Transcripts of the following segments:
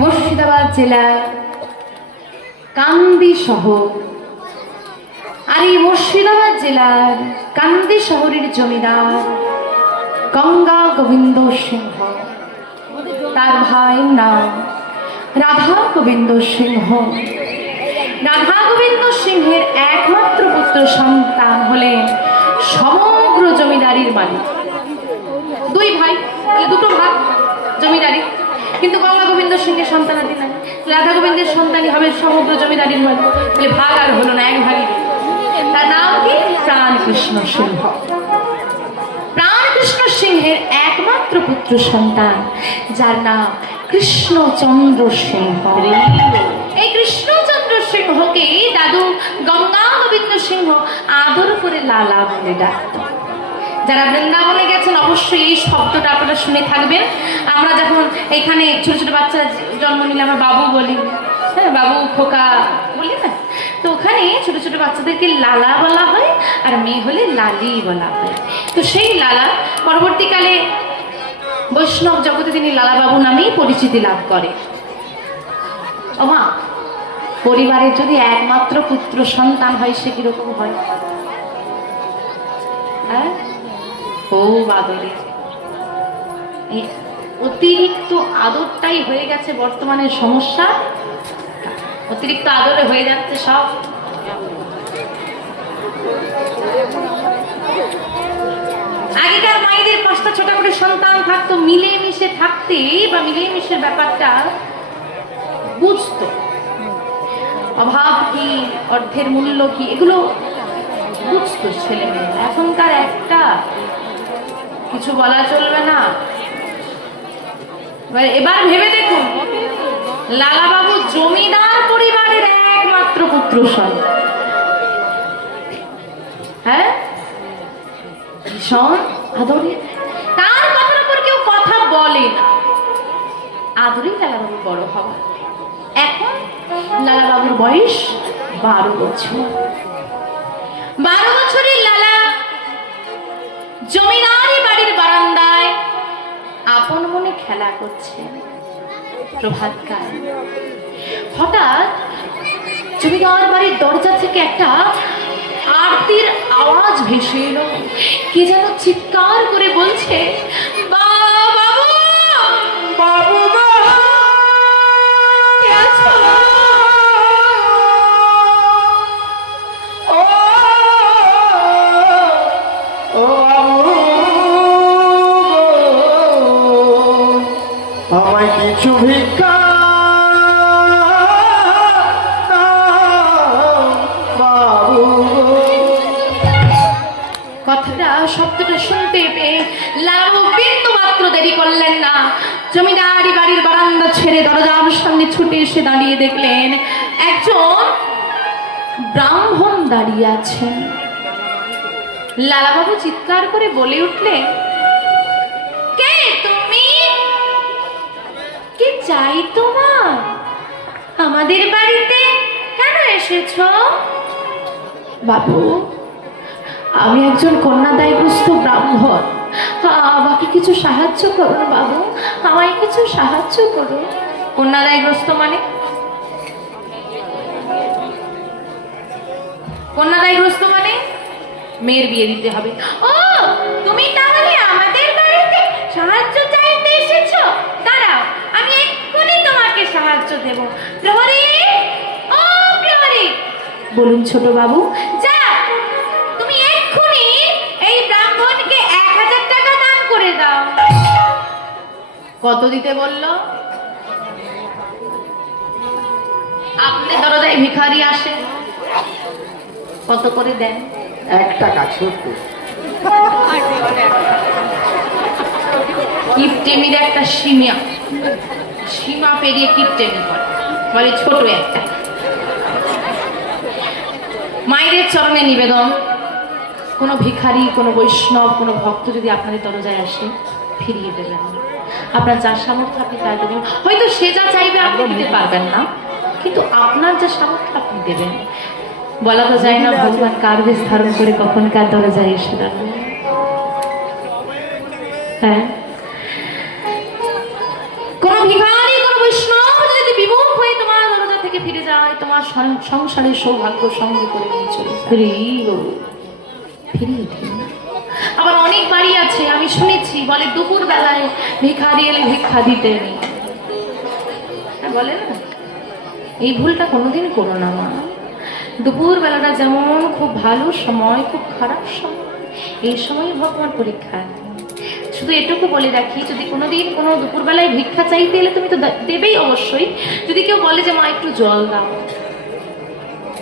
মুর্শিদাবাদ জেলার কান্দি শহর। আর এই মুর্শিদাবাদ জেলার কান্দি শহরের জমিদার গঙ্গা গোবিন্দ সিংহ, তার ভাইয়ের নাম রাধা গোবিন্দ সিংহ। রাধা গোবিন্দ সিংহের একমাত্র পুত্র সন্তান হলেন সমগ্র জমিদারির মালিক। দুই ভাই, দুটো ভাগ জমিদারি, কিন্তু গঙ্গা গোবিন্দ সিংহের সন্তানাদি নাই। রাধা গোবিন্দের সন্তানই হবে সমগ্র জমিদারির মালিক। তাহলে ভাগ আর হলো না, এক ভাগই। তার নাম কি? প্রাণকৃষ্ণ সিংহ। প্রাণকৃষ্ণ সিংহের একমাত্র পুত্র সন্তান, যার নাম কৃষ্ণচন্দ্র সিংহ। এই কৃষ্ণচন্দ্র সিংহকে দাদু গঙ্গা গোবিন্দ সিংহ আদর করে লালা বলে ডাকত। যারা বৃন্দাবনে গেছেন অবশ্যই এই শব্দটা আপনারা শুনে থাকবেন। আমরা যখন এখানে ছোট ছোট বাচ্চা জন্ম নিলে আমরা বাবু বলি, হ্যাঁ, বাবু খোকা বলি না, তো ওখানে ছোট ছোট বাচ্চাদেরকে লালা বলা হয়, আর মেয়ে হলে লালি বলা হয়। তো সেই লালা পরবর্তীকালে বৈষ্ণব জগতে তিনি লালাবাবু নামেই পরিচিতি লাভ করে। ওমা, পরিবারের যদি একমাত্র পুত্র সন্তান হয় সে কিরকম হয়? হ্যাঁ, ও আদরে অতিরিক্ত আদরটাই হয়ে গেছে বর্তমানে সমস্যা। অতিরিক্ত আদরে হয়ে যাচ্ছে সব। আগেকার মায়েদের 5টা 6টা করে সন্তান থাকতো, মিলেমিশে থাকতে বা মিলেমিশে ব্যাপারটা বুঝতো, অভাব কি, অর্থের মূল্য কি, এগুলো বুঝতো ছেলে মেয়ে। এখনকার একটা কিছু বলা চলবে না। এবার ভেবে দেখুন, লালাবাবু জমিদার পরিবারের একমাত্র পুত্র সন্তান, হ্যাঁ, ভীষণ আদরে। তার কথার উপর কেউ কথা বলে না, আদরেই লালাবাবু বড় হওয়া। এখন লালাবাবুর বয়স 12 বছর। 12 বছরের লালা জমিদারি বাড়ির বারান্দায় আপন মনে খেলা করছে। প্রভাতকাল হঠাৎ জমিদার বাড়ির দরজা থেকে একটা আরতির আওয়াজ ভেসে এলো। কে যেন চিৎকার করে বলছে, বাবু বাবু, আমায় কিছু ভিক্ষা বাবু। কথাটা, শব্দটা শুনতে পেয়ে লালাবাবু বিন্দু মাত্র দেরি করলেন না। জমিদারি বাড়ির বারান্দা ছেড়ে দরজার সামনে ছুটে এসে দাঁড়িয়ে দেখলেন একজন ব্রাহ্মণ দাঁড়িয়ে আছেন। লালাবাবু চিৎকার করে বলে উঠলেন, কে তুমি? কি চাই তোমার? আমাদের বাড়িতে কেন এসেছো? বাবু, আমি একজন কন্যাদায়গ্রস্ত ব্রাহ্মণ, আমাকে কিছু সাহায্য করুন বাবু, আমায় কিছু সাহায্য করুন। কন্যাদায়গ্রস্ত মানে? কন্যাদায়গ্রস্ত মানে মেয়ের বিয়ে দিতে হবে। ও, তুমি তাহলে আমাদের বাড়িতে সাহায্য চাইতে এসেছো? দাঁড়াও, আমি এক্ষুনি তোমাকে সাহায্য দেব। প্রহরী, ও প্রহরী, বলুন ছোট বাবু, যা তুমি এক্ষুনি এই ব্রাহ্মণকে 1000 টাকা দান করে দাও। কত দিতে বললো? আপনি দরজায় ভিখারি আসে, কত করে দেন? 1 টাকা ছোট্ট। কিপটেমির একটা সীমা পেরিয়ে কিপটেমি করে, বলে ছোট একটা। মায়েদের চরণে নিবেদন, কোনো ভিখারি, কোনো বৈষ্ণব, কোনো ভক্ত যদি আপনাদের দরজায় আসে, ফিরিয়ে দেবেন। আপনার যা সামর্থ্য আপনি তাই দেবেন। হয়তো সে যা চাইবে আপনি দিতে পারবেন না, কিন্তু আপনার যা সামর্থ্য আপনি দেবেন। বলা তো যায় না ভগবান কার বেশ ধারণ করে কখন কার দরজায় এসে দাঁড়াবে। হ্যাঁ, কোন ভিখারি, কোন বৈষ্ণব ফিরে যায়, তোমার সংসারের সৌভাগ্য সঙ্গে করে নিয়ে চলে যায়। ফিরিয়ে দিও না। আবার অনেক বাড়ি আছে আমি শুনেছি বলে দুপুর বেলায় ভিখারি এলে ভিক্ষা দিতে নেই, বলে না, এই ভুলটা কোনোদিন করো না মা। দুপুর বেলাটা যেমন খুব ভালো সময়, খুব খারাপ সময়, এই সময় ভগবান পরীক্ষা নেয়। শুধু এটুকু বলে রাখি, যদি কোনোদিন কোনো দুপুরবেলায় ভিক্ষা চাইতে এলে তুমি তো দেবেই অবশ্যই। যদি কেউ বলে যে মা একটু জল দাও,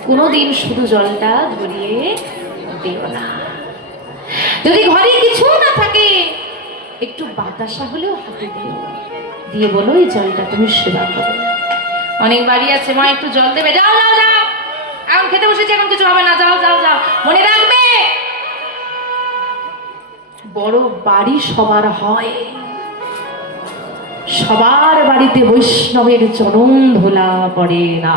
কোনোদিন শুধু জলটা ধরিয়ে দিও না। যদি ঘরে কিছু না থাকে একটু বাতাসা হলেও হাতে দিও, দিয়ে বলো এই জলটা তুমি সেবা করো। অনেক বাড়ি আছে মা একটু জল দেবে, যাও যাও যাও, এখন খেতে বসেছি, এখন কিছু হবে না, যাও যাও যাও, মনে রাখবে বড় বাড়ি সবার হয়, সবার বাড়িতে বৈষ্ণবের চরণ ধোলা পড়ে না।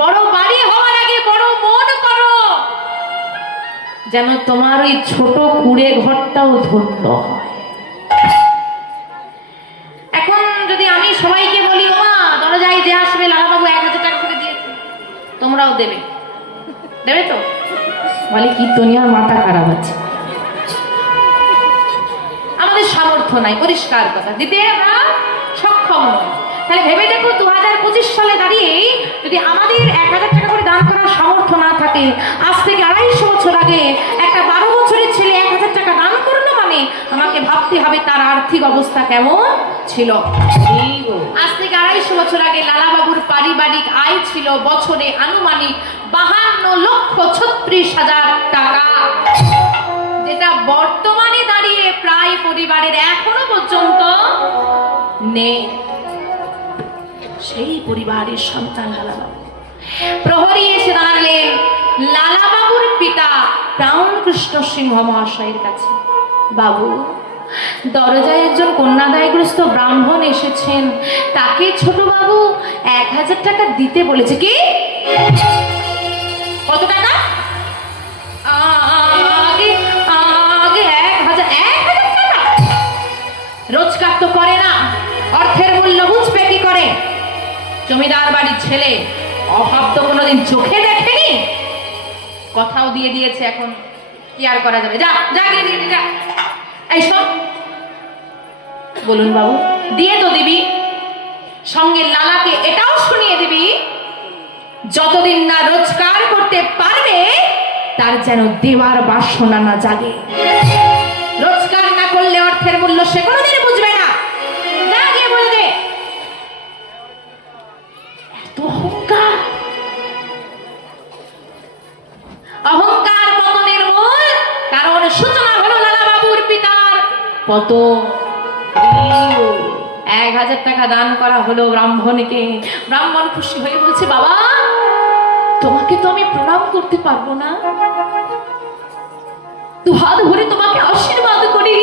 বড় বাড়ি হওয়ার আগে বড় মন করো, যেন তোমার ওই ছোট কুড়ে ঘরটাও ধন্য হয়। এখন যদি আমি সবাইকে বলি ও মা দরজায় যে আসবে লালাবাবু 1000 টাকা করে দিয়েছে, তোমরাও দেবে, দেবে তো? বলে কীর্তনিয়ার মাথা খারাপ আছে, আমাদের সামর্থ্য নাই, পরিষ্কার কথা, দিতে আমরা সক্ষম নই। তাহলে ভেবে দেখো 2025 সালে দাঁড়িয়ে যদি আমাদের 1000 টাকা করে দান করার সামর্থ্য না থাকে, আজ থেকে 250 বছর আগে একটা 12 বছরের ছেলে 1000 টাকা দান করলো মানে আমাকে ভাবতে হবে তার আর্থিক অবস্থা কেমন ছিল। আজ থেকে 250 বছর আগে লালাবাবুর পারিবারিক আয় ছিল বছরে আনুমানিক 52,36,000 টাকা, যেটা বর্তমানে দাঁড়িয়ে প্রায় পরিবারের এখনো পর্যন্ত নেই। সেই পরিবারের সন্তান লালাবাবু। প্রহরী এসে দাঁড়ালেন লালাবাবুর পিতা প্রাণকৃষ্ণ সিংহ মহাশয়ের কাছে। বাবু, দরজায় একজন কন্যাদায়গ্রস্ত ব্রাহ্মণ এসেছেন, তাকে ছোট বাবু 1000 টাকা দিতে বলেছে। কি? কত টাকা? আগে 1000 টাকা। রোজগার তো করে না, অর্থের মূল্য বুঝবে কি করে? জমিদার বাড়ির ছেলে, অভাব তো কোনোদিন চোখে দেখেনি, কথাও দিয়ে দিয়েছে, এখন কি আর করা যাবে? যা যা দিয়ে যা। এই সব বলুন বাবু, দিয়ে তো দিবি, সঙ্গে লালাকে এটাও শুনিয়ে দিবি যতদিন না রোজগার করতে পারবে তার যেন দেওয়ার বাসনা না জাগে। রোজগার না করলে অর্থের মূল্য সে কোনোদিন বুঝবে না। যা গিয়ে বলে দে। এত অহংকার, অহংকার পতনের মূল কারণ সূচনা হলো লালাবাবুর পিতার পতন। 1000 টাকা দান করা হলো ব্রাহ্মণকে। ব্রাহ্মণ খুশি হয়ে বলছে, বাবা তোমাকে তো আমি প্রণাম করতে পারবো না, দুহাত ভরে তোমাকে আশীর্বাদ করি,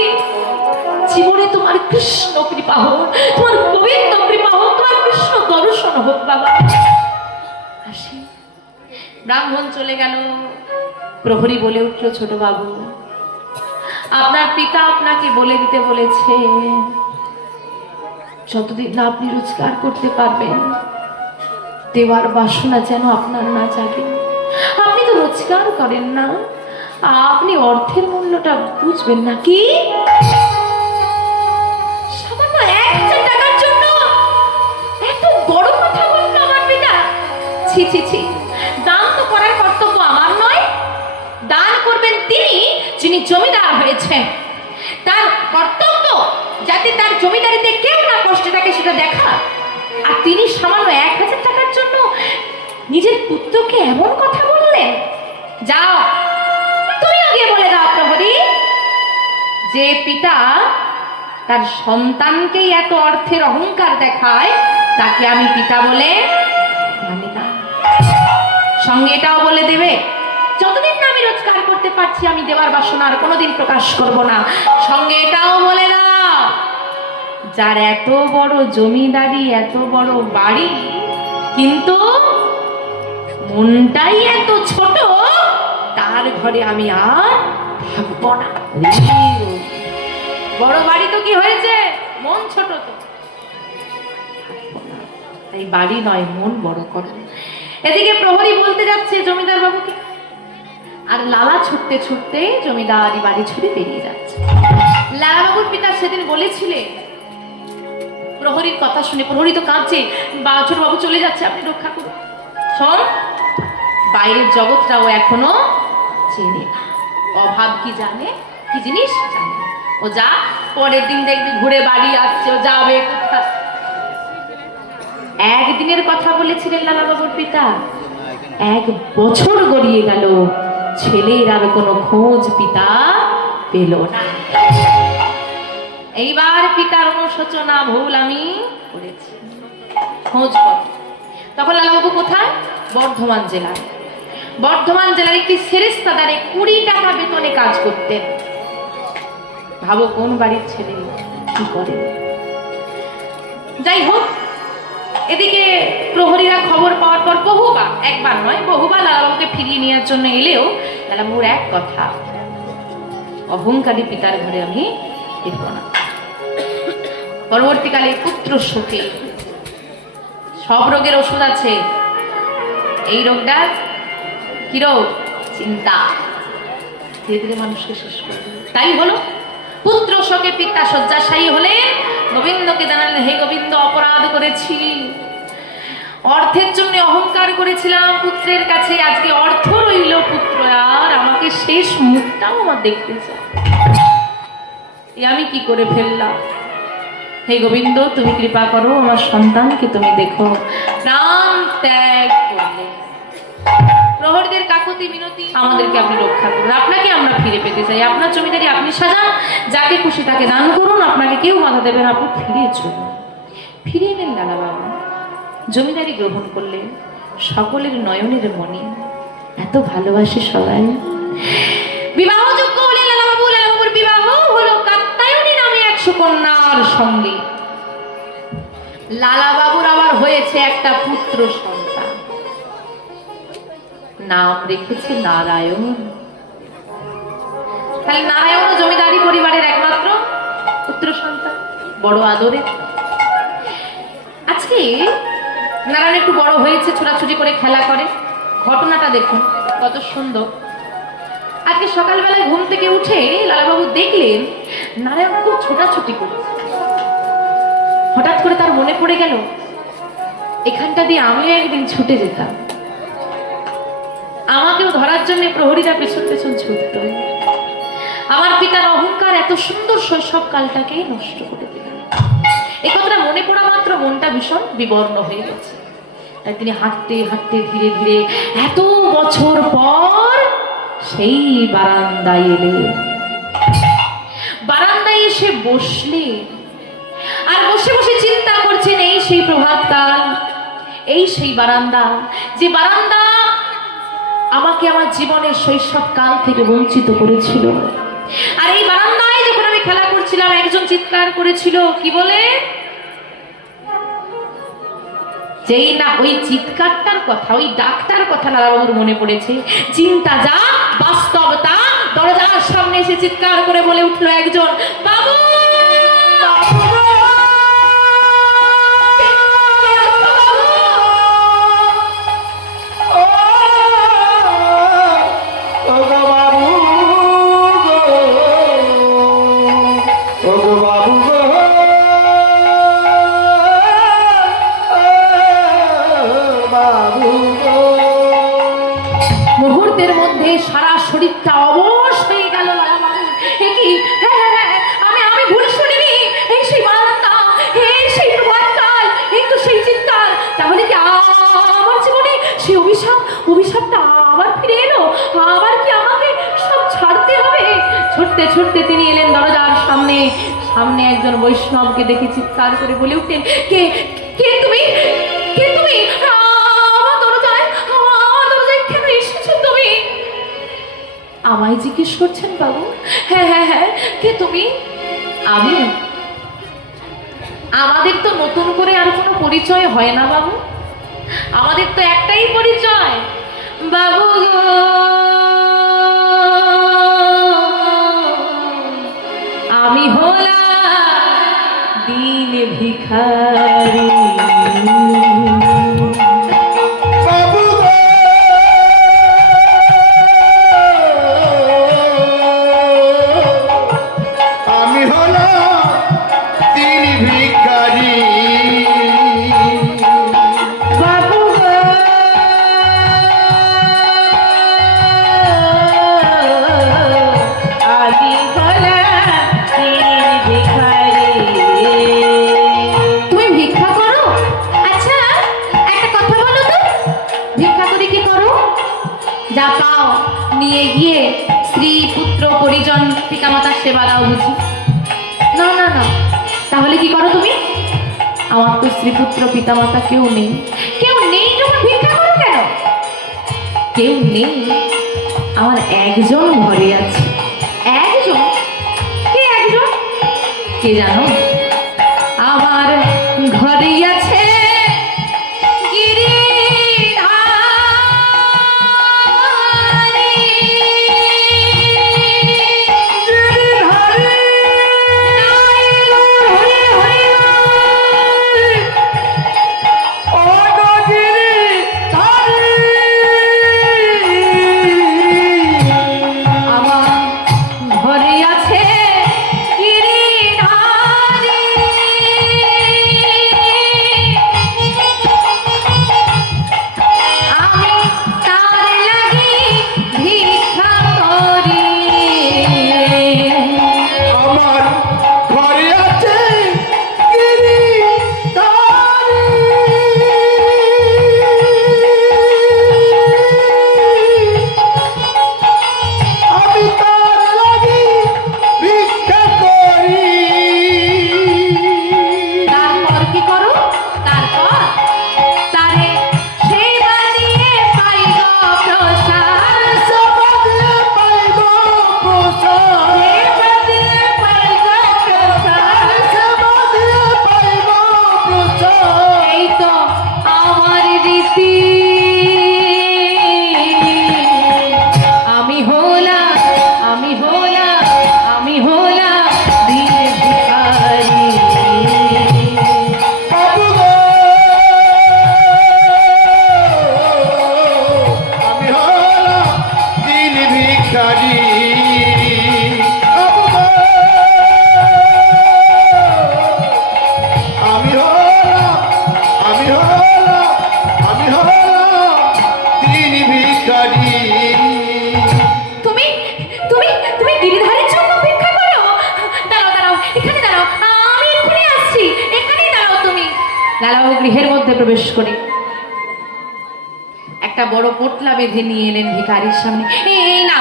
জীবনে তোমার কৃষ্ণ কৃপা হোক, তোমার গোবিন্দ কৃপা হোক, তোমার কৃষ্ণ দর্শন হোক বাবা। আসি। ব্রাহ্মণ চলে গেল। প্রহরী বলে উঠল, ছোট বাবু আপনার পিতা আপনাকে বলে দিতে বলেছে যতদিন না আপনি রোজগার করতে পারবেন দেওয়ার বাসনা যেন আপনার না জাগে। আপনি তো রোজগার করেন না, আপনি অর্থের মূল্যটা বুঝবেন না। কি সামান্য 1000 টাকার জন্য এত বড় কথা বলল আমার পিতা? ছি ছি ছি, দান তো করার কর্তব্য আমার নয়, দান করবেন তিনি যিনি জমিদার হয়েছেন। তার কর্তব্য যাতে তার জমিদারিতে কেউ না কষ্টে থাকে সেটা দেখা। আর তিনি সামান্য 1000 টাকার জন্য নিজের পুত্রকে এমন কথা বললেন। যাও তুমি আগে বলে দাও প্রহরী, যে পিতা তার সন্তানকেই এত অর্থের অহংকার দেখায় তাকে আমি পিতা বলে মানি না। সঙ্গে এটাও বলে দেবে যতদিন না আমি রোজগার করতে পারছি আমি দেওয়ার বাসনা আর কোনোদিন প্রকাশ করব না। সঙ্গে এটাও বলে দাও যার এত বড় জমিদারি, এত বড় বাড়ি, কিন্তু মনটাই এত ছোট, তার ঘরে আমি আর থাকবো না। বড় বাড়ি তো কি হয়েছে, মন ছোট তো। তাই বাড়ি নয় মন বড় করো। এদিকে প্রহরী বলতে যাচ্ছে জমিদার বাবুকে, আর লালা ছুটতে ছুটতে জমিদারি বাড়ি ছুটে বেরিয়ে যাচ্ছে। লালা বাবুর পিতা সেদিন বলেছিলেন, প্রহরীর কথা শুনে, প্রহরী তো কাঁদছে, ছোট বাবু চলে যাচ্ছে, আপনি রক্ষা করুন। শোন, বাইরের জগৎটাও এখনো চেনে না, অভাব কি জানে, কি জিনিস জানে। ও যা, পরের দিন দেখবি ঘুরে বাড়ি আসছে, ও যাবে কোথায়। একদিনের কথা বলেছিলেন লালা বাবুর পিতা, 1 বছর গড়িয়ে গেল, ছেলের আর কোনো খোঁজ পিতা পেল না। এইবার পিতার অনুশোচনা, ভুল আমি করেছি, খোঁজ কর। তখন লালাবাবু কোথায়? বর্ধমান জেলায়। বর্ধমান জেলার একটি সেরেস্তাদারে 20 টাকা বেতনে কাজ করতেন। ভাবো কোন বাড়ির ছেলে কি করে। যাই হোক, এদিকে প্রহরীরা খবর পাওয়ার পর বহুবার, একবার নয় বহুবার লালাবাবুকে ফিরিয়ে নেওয়ার জন্য এলেও লালাবাবুর এক কথা, অহংকারী পিতার ঘরে আমি ফিরব না। পরবর্তীকালে পুত্র শোকে, সব রোগের ওষুধ আছে, এই রোগটা কি রোগ? চিন্তা, ধীরে ধীরে মানুষকে শেষ করে দেবে। তাই হলো, পুত্র শোকে পিতা শয্যাশায়ী হলেন, গোবিন্দকে জানালেন, হে গোবিন্দ, অপরাধ করেছি, অর্থের জন্য অহংকার করেছিলাম পুত্রের কাছে, আজকে অর্থ রইল, পুত্র আর আমাকে শেষ মুখটাও আমার দেখতে চায়, আমি কি করে ফেললাম। হে গোবিন্দ, তুমি কৃপা করো, আমার সন্তানকে তুমি দেখো। প্রাণ ত্যাগ করলে, প্রহরীদের কাকুতি মিনতি, আমাদেরকে আপনি রক্ষা করুন, আপনাকে আমরা ফিরে পেতে চাই, আপনার জমিদারি আপনি সাজান, যাকে খুশি তাকে দান করুন, আপনাকে কেউ বাধা দেবেন, আপনি ফিরে চলুন। ফিরে এলেন লালা বাবু, জমিদারি গ্রহণ করলেন, সকলের নয়নের মনে এত ভালোবাসে সবাই। বিবাহযোগ্য হলেন লালাবাবু। লালাবাবুর বিবাহ হলো কাত্যায়নী নামে এক সুকন্যার সঙ্গে। লালাবাবুর আবার হয়েছে একটা পুত্র সন্তান, নাম রেখেছে নারায়ণ। তাহলে নারায়ণ জমিদারি পরিবারের একমাত্র পুত্র সন্তান, বড় আদরের। আজকে নারায়ণ একটু বড় হয়েছে, ছোটাছুটি করে খেলা করে। ঘটনাটা দেখুন কত সুন্দর। আজকে সকালবেলায় ঘুম থেকে উঠে লালাবাবু দেখলেন নারায়ণ খুব ছোটাছুটি করছে। হঠাৎ করে তার মনে পড়ে গেল, এখানটা দিয়ে আমিও একদিন ছুটে যেতাম, আমাকেও ধরার জন্য প্রহরীরা পেছন পেছন ছুটত। আমার পিতার অহংকার এত সুন্দর শৈশবকালটাকে নষ্ট করে দিল। এই কথাটা মনে পড়া মাত্র মনটা ভীষণ বিবর্ণ হয়ে গেছে। তাই তিনি হাঁটতে হাঁটতে ধীরে ধীরে এত বছর পর সেই বারান্দায় এলেন। বারান্দায় এসে বসলেন, আর বসে বসে চিন্তা করছেন, এই সেই প্রভাতকাল, এই সেই বারান্দা, যে বারান্দা আমাকে আমার জীবনের শৈশবকাল থেকে বঞ্চিত করেছিল। আর এই বারান্দায় যখন আমি খেলা করছিলাম, একজন চিৎকার করেছিল, কি বলে? যেই না ওই চিৎকারটার কথা, ওই ডাকটার কথা লালাবাবুর মনে পড়েছে। চিন্তা যা, বাস্তবতা। দরজার সামনে এসে চিৎকার করে বলে উঠলো একজন, বাবু! মুহূর্তের মধ্যে সারা শরীরটা অবশ হয়ে গেল লালাবাবুর। আমি ভুল শুনিনি, এই সেই বারান্দা, এই সেই প্রভাতকাল, এই তো সেই চিৎকার। তাহলে কি আমার জীবনে সেই অভিশাপটা আবার ফিরে এলো? আবার কি আমাকে সব ছাড়তে হবে? ছুটতে ছুটতে তিনি এলেন দরজার সামনে। সামনে একজন বৈষ্ণবকে দেখে চিৎকার করে বলে উঠলেন, কে কে তুমি? কে তুমি? আমার দরজায় কেন এসেছো তুমি? আমায় জিজ্ঞেস করছেন বাবু? হ্যাঁ, কে তুমি? আমি? আমাদের তো নতুন করে আর কোনো পরিচয় হয় না বাবু, আমাদের তো একটাই পরিচয়, বাবু গো আমি হলাম দিন ভিখারি। নিয়ে গিয়ে স্ত্রী পুত্র পরিজন পিতামাতার সেবা দাও বুঝি? না না না, তাহলে কি করো তুমি? আমার তো স্ত্রী পুত্র পিতামাতা কেউ নেই। কেউ নেই যখন ভিক্ষা করো কেন? কেউ নেই, আমার একজন ঘরে আছে। একজন? কে একজন? কে জানো? আমার ঘরে আছে লালাবাবু গৃহের মধ্যে প্রবেশ করে একটা বড় পোটলা বেঁধে নিয়ে এলেন ভিখারির সামনে। এই না,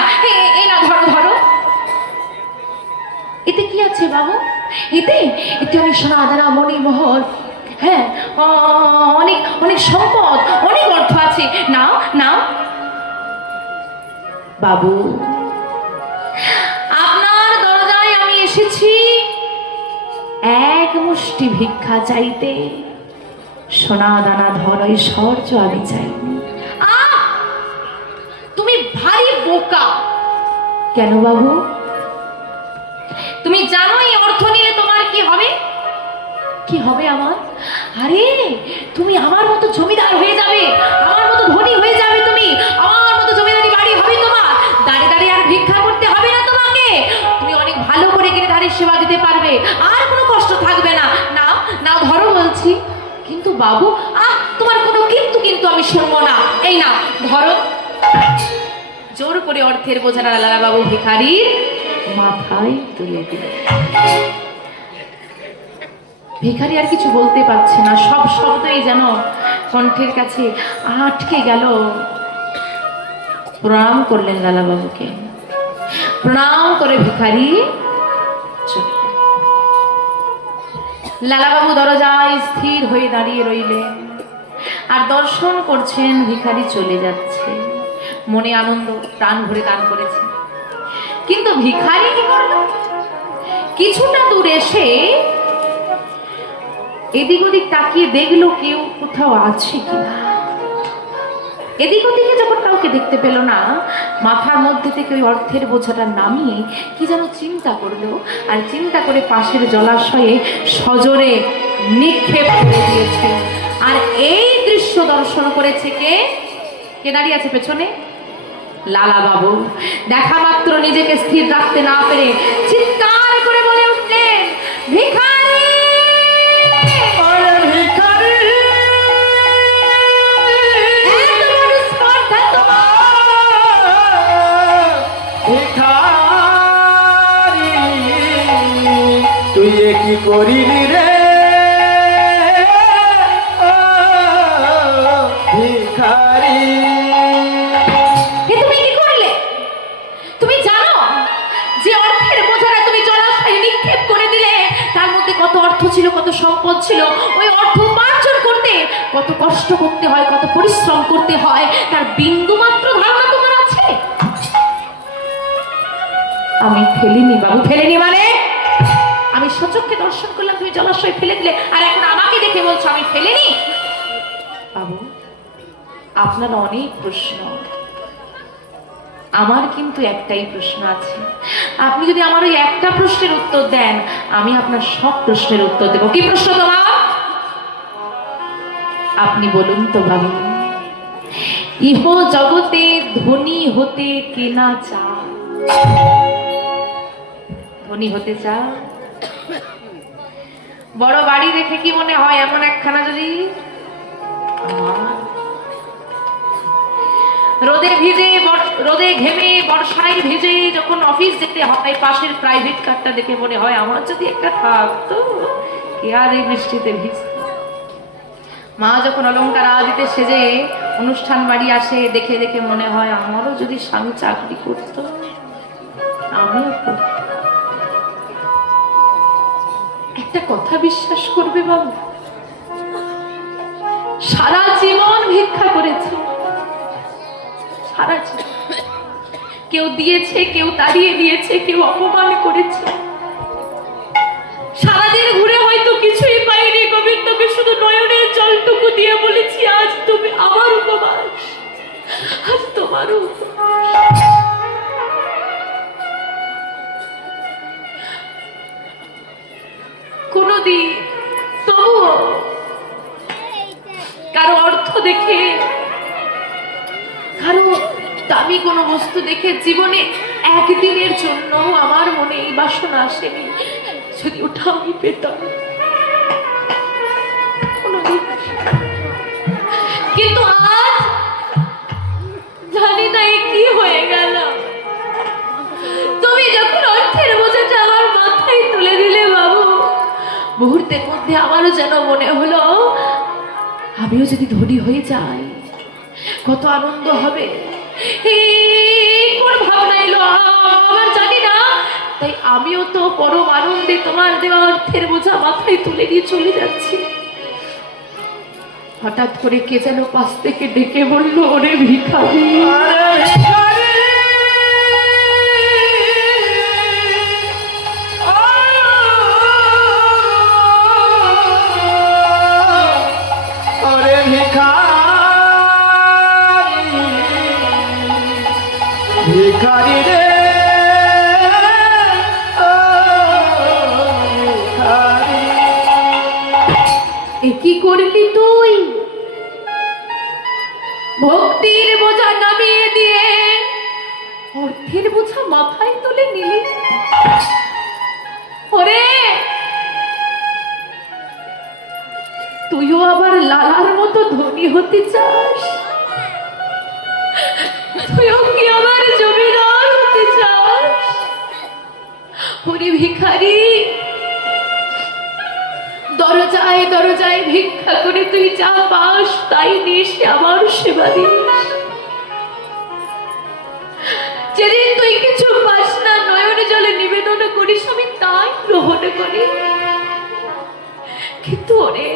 এই না, ধরো ধরো। এতে কি আছে বাবু? এতে এতে অনেক সোনা দানা মণিমোহর, হ্যাঁ, অনেক অনেক সম্পদ, অনেক অর্থ আছে। নাও নাও। বাবু, আপনার দরজায় আমি এসেছি এক মুষ্টি ভিক্ষা চাইতে। সোনা দানা ধন ঐশ্বর্য আমি চাই। তুমি ভারী বোকা। কেন বাবু? তুমি জানো এই অর্থ নিলে তোমার কি হবে? কি হবে আমার? আরে তুমি আমার মতো জমিদার হয়ে যাবে, আমার মতো ধনী হয়ে যাবে। তুমি আমার মতো জমিদারি বাড়ি হবে তোমার। দাঁড়িয়ে দাঁড়িয়ে আর ভিক্ষা করতে হবে না তোমাকে। তুমি অনেক ভালো করে গিরিধারীর সেবা দিতে পারবে, আর কোনো কষ্ট থাকবে না। নাও নাও, ধরো বলছি। কিন্তু বাবু, তোমার কোনো কিন্তু কিন্তু আমি শুনবো না। এই না, ধরো। জোর করে অর্থের বোঝানা লালাবাবু ভিখারির মাথায় তুলে দিল। ভিখারি আর কিছু বলতে পারছে না, সব শব্দই যেন কণ্ঠের কাছে আটকে গেল। প্রণাম করলেন লালাবাবুকে। প্রণাম করে ভিখারি লালাবাবু দরজায় স্থির হয়ে দাঁড়িয়ে রইলেন আর দর্শন করছেন ভিখারি চলে যাচ্ছে। মনে আনন্দ, প্রাণ ভরে দান করেছে। কিন্তু ভিখারি কি করল? কিছুটা দূর এসে এদিক ওদিক তাকিয়ে দেখলো কেউ কোথাও আছে কিনা। এদিক ওদিকে যখন কাউকে দেখতে পেল না, মাথার মধ্যে থেকে ওই অর্থের বোঝাটা নামিয়ে কি যেন চিন্তা করলো, আর চিন্তা করে পাশের জলাশয়ে সজোরে নিক্ষেপ করে দিয়েছে। আর এই দৃশ্য দর্শন করেছে কে? কে দাঁড়িয়ে আছে পেছনে? লালাবাবু। দেখা মাত্র নিজেকে স্থির রাখতে না পেরে চিৎকার করে বলে উঠলেন, ভিখারি! তুই কি করিলি রে ভিখারি? তুমি কি করলে? সম্পদ ছিল, ওই অর্থ উপার্জন করতে কত কষ্ট করতে হয়, কত পরিশ্রম করতে হয়, তার বিন্দু মাত্র ধারণা তোমার আছে? আমি ফেলিনি বাবু, ফেলিনি মানে আমি সচক্ষে দর্শন করলাম তুমি জলাশয় ফেলে দিলে, আর এখন আমাকে দেখে বলছো আমি ফেলিনি? বাবু, আপনার অনেক প্রশ্ন, আমার কিন্তু একটাই প্রশ্ন আছে। আপনি যদি আমার ওই একটা প্রশ্নের উত্তর দেন, আমি আপনার সব প্রশ্নের উত্তর দেব। কি প্রশ্ন তোমার? আপনি বলুন তো বাবু, ইহ জগতে ধনী হতে কেনা চায়? ধনী হতে চাও? বড় বাড়ি দেখে কি মনে হয় এমন একখানা যদি রোদে ভিজে, রোদে ঘেমে, বর্ষায় ভিজে যখন অফিস যেতে হয়, পাশের প্রাইভেট কারটা দেখে মনে হয় আমার যদি একটা থাকতো, কে আর এই বৃষ্টিতে ভিজত। মা যখন অলংকার আদিতে সেজে অনুষ্ঠান বাড়ি আসে, দেখে দেখে মনে হয় আমারও যদি স্বামী চাকরি করতো, আমিও করতাম। একটা কথা বিশ্বাস করবে বাবু, সারা জীবন ভিক্ষা করেছে, সারা জীবন কেউ দিয়েছে, কেউ তাড়িয়ে দিয়েছে, কেউ অপমান করেছে, সারাদিন ঘুরে হয়তো কিছুই পাইনি, গোবিন্দকে শুধু নয়নের জলটুকু দিয়ে বলেছি আজ তুমি আমার উপবাস, আজ তোমারও উপবাস। কোনদিন তবুও কারো অর্থ দেখে, কারো দামি কোনো বস্তু দেখে জীবনে একদিনের জন্য আমার মনে এই বাসনা আসেনি যদি ওটা আমি পেতাম। কিন্তু আজ জানি না কি হয়ে গেল, তুমি যখন অর্থের বোঝাটা আমার মাথায় তুলে দিলে বাবু, মুহূর্তের মধ্যে আমারও যেন মনে হলো আমিও যদি ধনী হয়ে যাই কত আনন্দ হবে। কোন ভাবনা এলো আমার জানি না, তাই আমিও তো পরম আনন্দে তোমার দেওয়া অর্থের বোঝা মাথায় তুলে নিয়ে চলে যাচ্ছি। হঠাৎ করে কে যেন পাশ থেকে ডেকে বললো, ওরে ভিখারি, ভিখারি রে, কি করলি তুই? ভক্তির বোঝা নামিয়ে দিয়ে অর্থের বোঝা মাথায় তুলে নিলি? ওরে, তুইও আবার লালার মতো ধনী হতে চাস? তুইও কি আবার জমিদার হতে চাস? ওরে ভিখারি, দরজায় দরজায় ভিক্ষা করে তুই যা পাস তাই নিস, আমার সেবা দিস। যেদিন তুই কিছু পাস না, নয়নে জলে নিবেদন করিস, আমি তাই গ্রহণ করি। কিন্তু ওরে,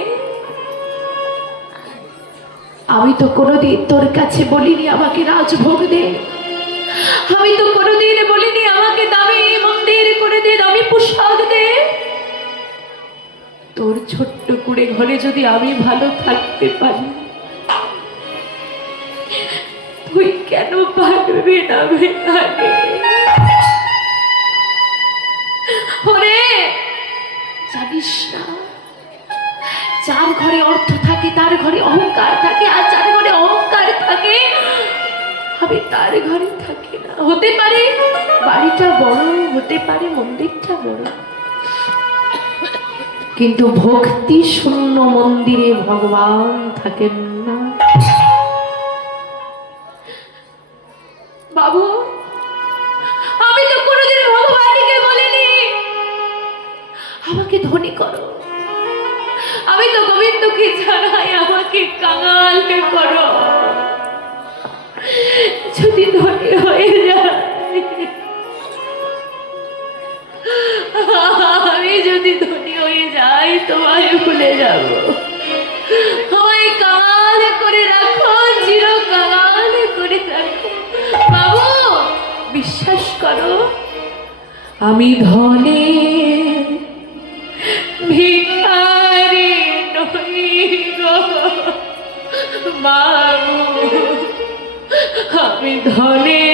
আমি তো কোনোদিন তোর কাছে বলিনি আমাকে রাজভোগ দে, আমি তো কোনোদিন বলিনি আমাকে দামি মন্দির করে দে, দামি পোশাক দে। তোর ছোট্ট কুড়ে ঘরে যদি আমি ভালো থাকতে পারি, তুই কেন পারবি না বেটাকে? ওরে, জানিস না, যার ঘরে অর্থ থাকে তার ঘরে অহংকার থাকে, আর যার ঘরে অহংকার থাকে আমি তার ঘরে থাকি না। হতে পারে বাড়িটা বড়, হতে পারে মন্দিরটা বড়, কিন্তু ভক্তি শূন্য মন্দিরে ভগবান থাকেন না বাবু। আমি তো কোনোদিন ভগবানকে বলিনি আমাকে ধনী করো, আমি তো গোবিন্দকে জানাই আমাকে কাঙাল করো। যদি ধনী হয়ে যায়, আমি যদি ধনী হয়ে হয়ে যাই তোমায় ভুলে যাব। আমায় কাল করে রাখো, চিরকাল করে রাখো। বাবু বিশ্বাস করো, আমি ধনে ভিখারি নই গো বাবু, আমি ধনে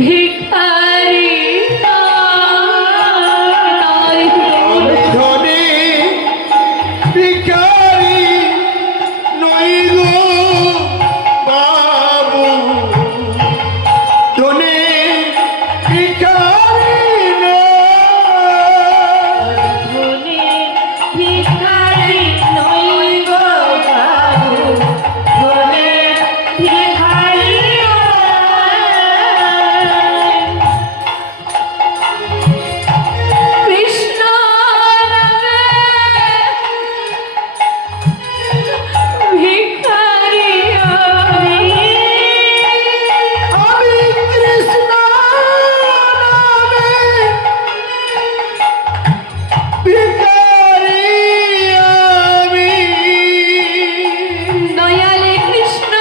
ভিখারি নই। ধনে ভিখারি নই গো বাবু, ধনে ভিখারি ধনে ভিখারি নই গো বাবু, ধনে ভিখারি কৃষ্ণ নামে ভিখারি আমি কৃষ্ণ নামে ভিখারি আমি। দয়ালে কৃষ্ণ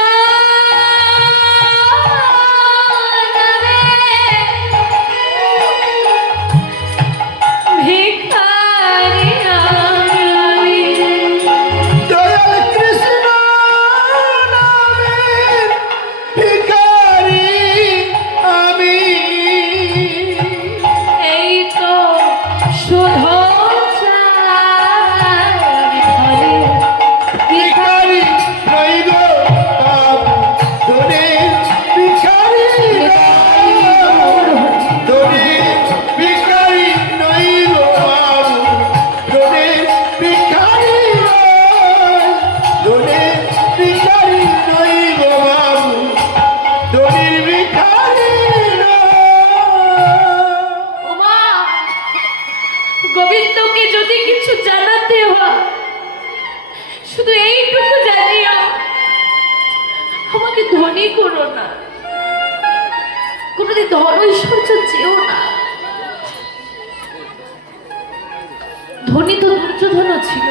নামে ভিখারি আমি। দয়াল কৃষ্ণ নামে ভিখারি আমি। এই তো শুধু চাই আমি ধরে ভিখারি নই গো বাবু, ধনে ভিখারি ধনে ভিখারি নই গো বাবু, ধনে ভিখারি ধনে ভিখারি নই গো বাবু, ধনের ভিখারি ওমা, গোবিন্দকে যদি কিছু জানাতে হয় শুধু এইটুকু জানিও, আমাকে ধনী করো না, কোনোদিন ধন ঐশ্বর্য চেও না। ধনী তো দুর্যোধনও ছিল,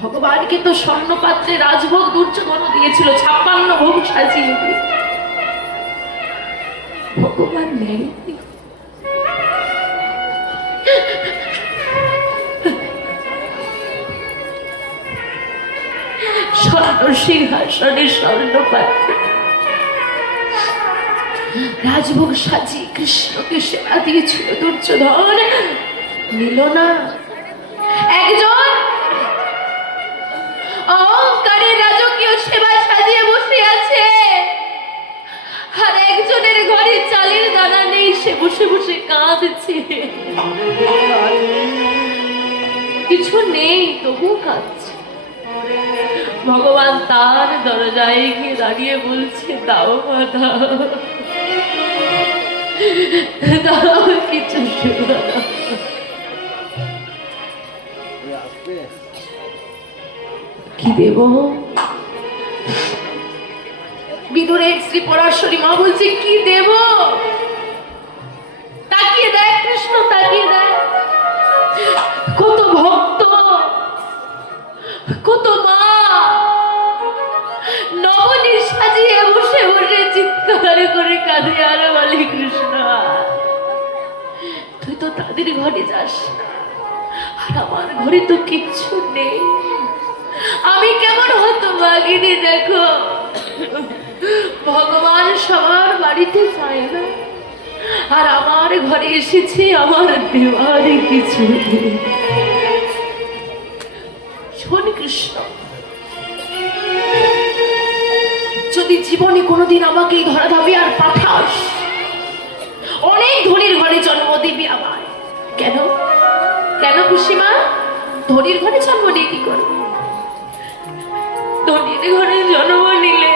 ভগবানকে তো স্বর্ণপাত্রে রাজভোগ দুর্যোধনও দিয়েছিল, 56 ভোগ সাজিয়ে দিয়ে। ভগবান নেই, স্বর্ণ সিংহাসনে স্বর্ণপাত্রে রাজভোগ সাজিয়ে কৃষ্ণকে সেবা দিয়েছিল দুর্যোধন, নিল না। একজন অহংকারে রাজকীয় সেবা সাজিয়ে বসে আছে, আর একজনের ঘরে চালের দানা নেই, সে বসে বসে কাঁদছে। কিছু নেই তবু কাঁদছে। ভগবান তার দরজায় গিয়ে দাঁড়িয়ে বলছে, দাও মা দাও, দাও কিছু সেবা দাও। কি দেব? বিদুরের শ্রী পরাশরী মা বলছে, কি দেব? তাকিয়ে দেখ কৃষ্ণ, তাকিয়ে দেখ, কত ভক্ত, কত মা নবনী সাজিয়ে বসে বসে চিৎকার করে কাঁদে আর বলে, কৃষ্ণ তুই তো তাদের ঘরে যাস না, আর আমার ঘরে তো কিচ্ছু নেই, আমি কেমন হতভাগিনী। দেখো ভগবান সবার বাড়িতে যায় না, আর আমার ঘরে এসেছি, আমার দেওয়ারে কিছু নেই। শোন কৃষ্ণ, যদি জীবনে কোনোদিন আমাকে এই ধরাধামে আর পাঠাস, অনেক ধনীর ঘরে জন্ম দিবি আমার। কেন কেন খুশিমা, ধনীর ঘরে জন্ম নিয়ে কি করবো? ধনীর ঘরে জন্ম নিলে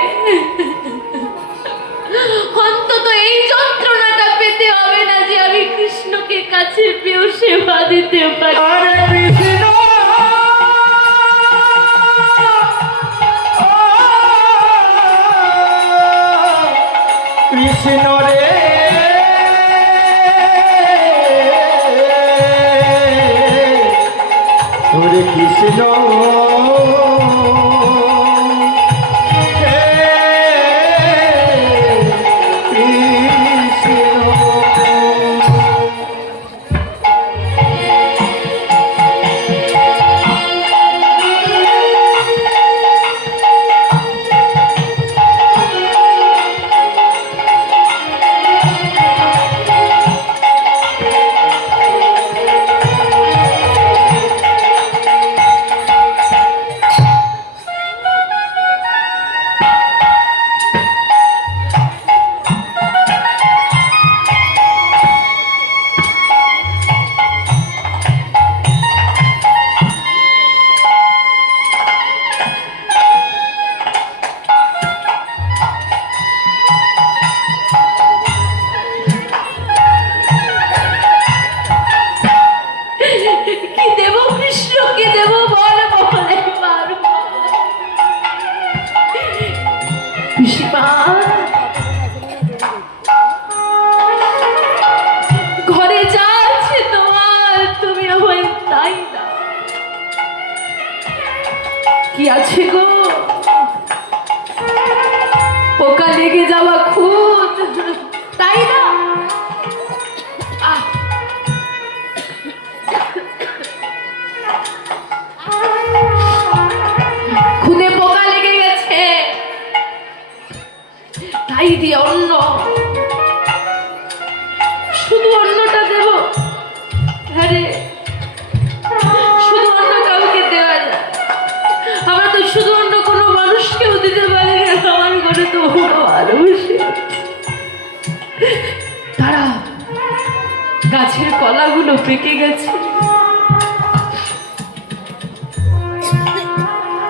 অন্তত এই যন্ত্রণাটা পেতে হবে না যে আমি কৃষ্ণকে কাছে পেয়েও সেবা দিতে পারি। কৃষ্ণ রে হরে কৃষ্ণ হে কৃষ্ণ। কি দেব কৃষ্ণ, কি দেব বল বল একবার। পিসিমা, ঘরে যা আছে তোমার, তুমি আমায় তাই না। কি আছে গো? পোকা লেগে যাওয়া খুদ, তাই না? খুদে পোকা লেগে গেছে, তাই দিয়ে অন্ন, শুধু অন্নটা দেব? আরে শুধু অন্য কাউকে দেওয়া যায়? আমরা তো শুধু অন্য কোনো মানুষকেও দিতে পারি না। আমার ঘরে তো ওরা আরো বসে তারা গাছের কলাগুলো পেকে গেছে,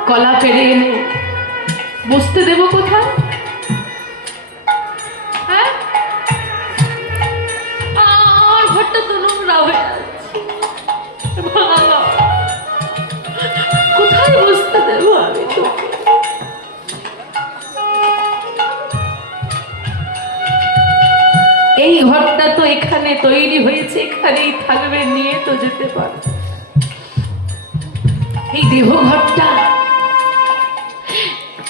কলা পেরে এনে বসতে দেব কোথায়? হ্যাঁ, আমার ঘরটা তো নোংরা হয়ে যাচ্ছে, কোথায় বসতে দেব আমি তোকে? এই ঘরটা তো এখানে তৈরি হয়েছে, এখানেই থাকবে, নিয়ে তো যেতে পারো। এই দেহ ঘরটা,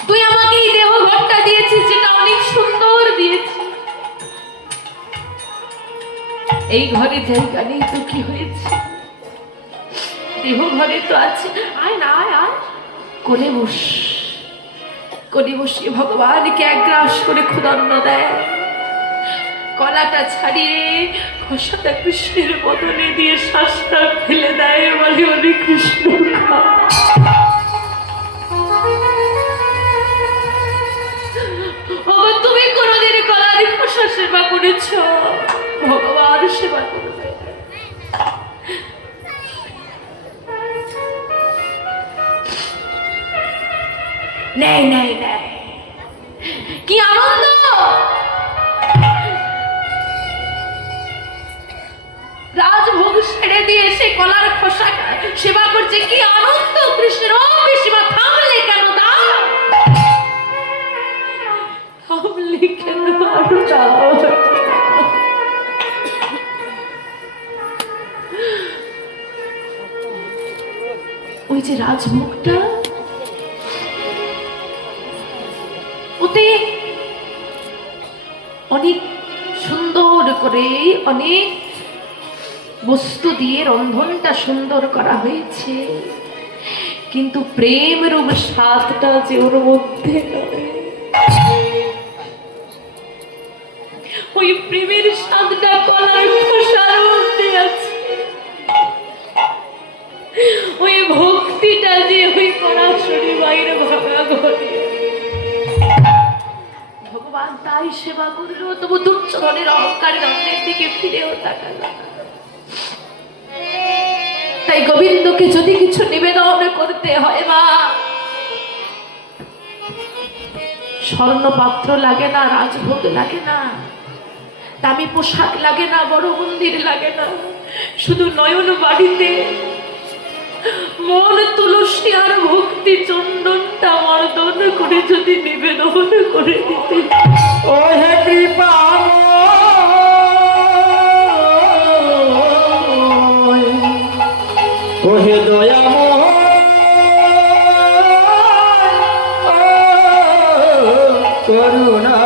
তুই আমাকে এই দেহ ঘরটা দিয়েছিস, যেটা অনেক সুন্দর দিয়েছিস। এই ঘরে জায়গা নেই তো কি হয়েছে? দেহ ঘরে তো আছে। আয় না, আয় আয়, কোলে বস, কোলে বসিয়ে ভগবানকে এক গ্রাস করে ক্ষুধান্ন দেয়। কলাটা ছাড়িয়ে খোসাটা কৃষ্ণের বদলে দিয়ে শ্বাসটা ফেলে দেয়, বলে বলে কৃষ্ণ খা। তুমি কোনদিন কলার খোসা সেবা করেছ? ভগবান সেবা করবে। নেই নেই নেই, কি আনন্দ! রাজভোগ ছেড়ে দিয়ে সে কলার খোসা সেবা করছে, কি আনন্দ কৃষ্ণের। ও পিসিমা, থামলে কেন? থামলে কেন? আরো যাও। ওই যে রাজভোগটা, ওতে অনেক সুন্দর করে অনেক বস্তু দিয়ে রন্ধনটা সুন্দর করা হয়েছে, কিন্তু প্রেম রূপ স্বাদটা যে ওর মধ্যে নয়। ওই প্রেমের স্বাদটা কলার খোসার মধ্যে আছে। ওই ভক্তিটা যে ওই পরাশরী বাইরে ভাঙা ঘরে। ভগবান তাই সেবা করলো, তবু দুর্যোধনের অহংকারের অন্যের দিকে ফিরেও তাকাল। তাই গোবিন্দকে যদি কিছু নিবেদন করতে হয়, মা, স্বর্ণ পাত্র লাগে না, রাজভোগ লাগে না, দামি পোশাক লাগে না, বড় মন্দির লাগে না, শুধু নয়ন বাড়িতে মন তুলসী আর ভক্তি চন্দনটা মর্দন করে যদি নিবেদন করে দিতে। ও হে কৃপা, ও হে দয়াময়, করুণা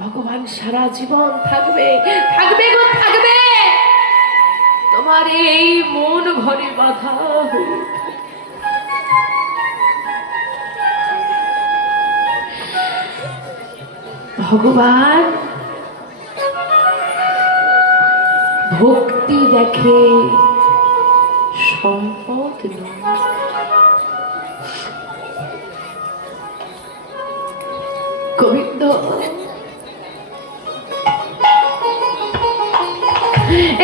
ভগবান সারা জীবন থাকবে থাকবে গো থাকবে, তোমার এই মন ঘরে বাধা হয়ে। ভগবান ভক্তি দেখে, সম্পদ নয়। গোবিন্দ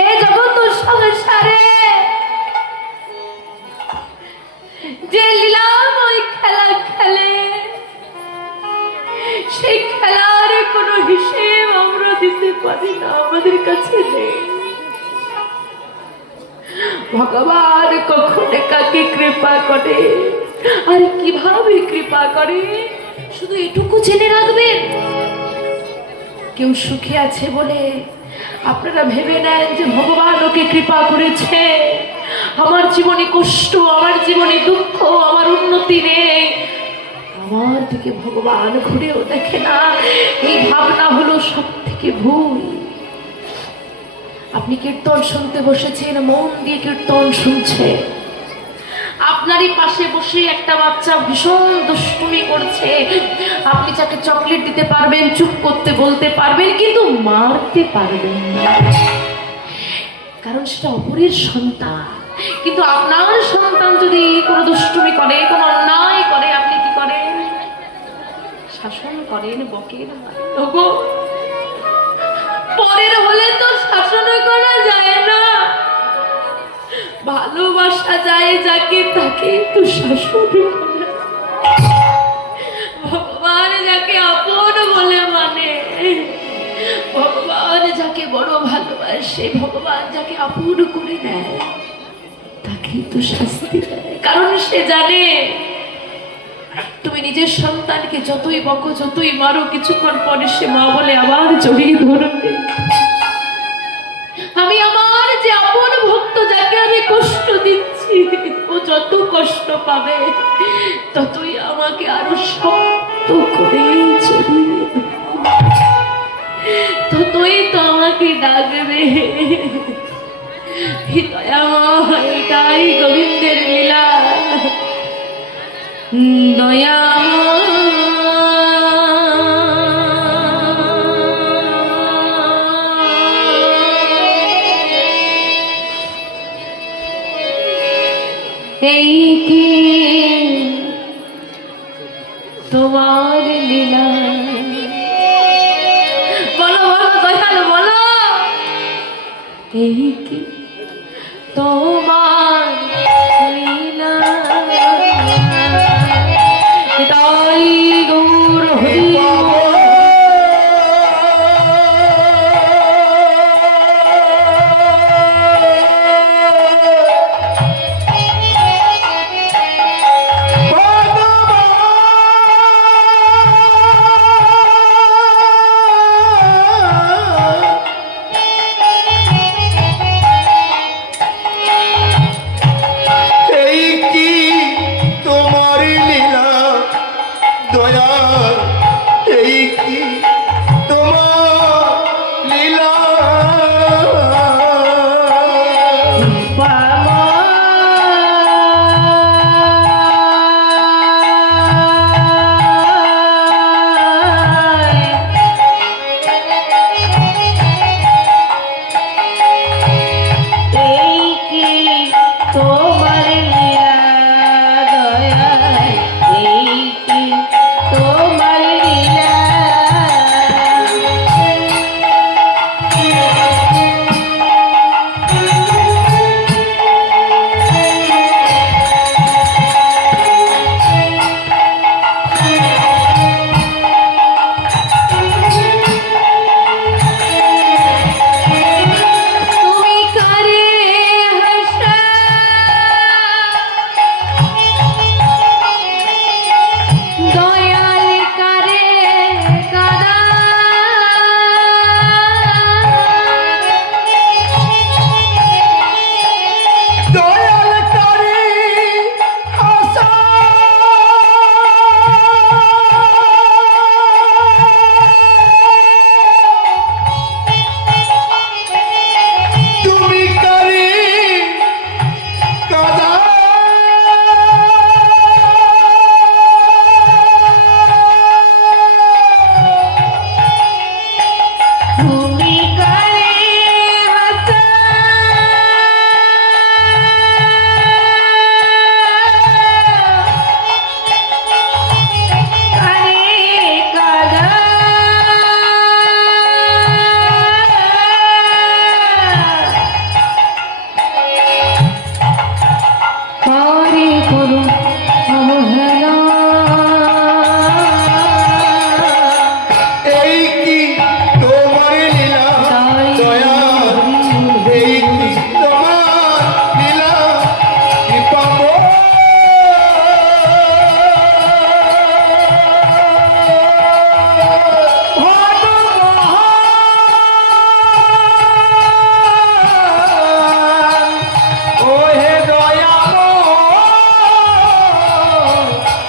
এই জগৎ সংসারে যে লীলাময় খেলা খেলে, সেই খেলার কোনো হিসেব আমরা দিতে পারি না, আমাদের কাছে নেই। ভগবান কখন কাকে কৃপা করে আর কিভাবে কৃপা করে, শুধু এটুকু জেনে রাখবেন, কেউ সুখে আছে বলে আপনারা ভেবে নেন যে ভগবান ওকে কৃপা করেছে, আমার জীবনে কষ্ট, আমার জীবনে দুঃখ, আমার উন্নতি নেই, আমার দিকে ভগবান ঘুরেও দেখে না, এই ভাবনা হলো সব থেকে ভুল। আপনি কীর্তন শুনতে বসেছেন, মন দিয়ে কীর্তন শুনছে, আপনারই পাশে বসে একটা বাচ্চা ভীষণ দুষ্টুমি করছে, আপনি যাকে চকলেট দিতে পারবেন, চুপ করতে বলতে পারবেন, কিন্তু মারতে পারবেন না, কারণ সেটা অপরের সন্তান। কিন্তু আপনার সন্তান যদি কোনো দুষ্টুমি করে, কোনো অন্যায় করে, আপনি কি করেন? শাসন করেন, বকেন, মারেন। ওগো, পরের হলে তো শাসন করা যায় না, ভালোবাসা যায় যাকে তাকে তো শাসন করে। ভগবান যাকে আপন বলে মানে, ভগবান যাকে বড় ভালোবাসে, ভগবান যাকে আপন করে নেয়, তাকে তো শাস্তি দেয়, কারণ সে জানে তুমি নিজের সন্তানকে যতই বকো, যতই মারো, কিছুক্ষণ পরে সে মা বলে আবার জড়িয়ে ধরবে। আমি আমার যে আপন ভক্ত, যাকে আমি কষ্ট দিচ্ছি, ও যত কষ্ট পাবে ততই আমাকে আরো শক্ত করে জড়িয়ে ধরবে, ততই তো আমাকে ডাকবে। দয়াময়, এটাই গোবিন্দের লীলা। দয়াময় এই কি তোমার লীলা, বলো বলো দয়াল বলো, এই কি তোমার লীলা, তাই গৌর হরি।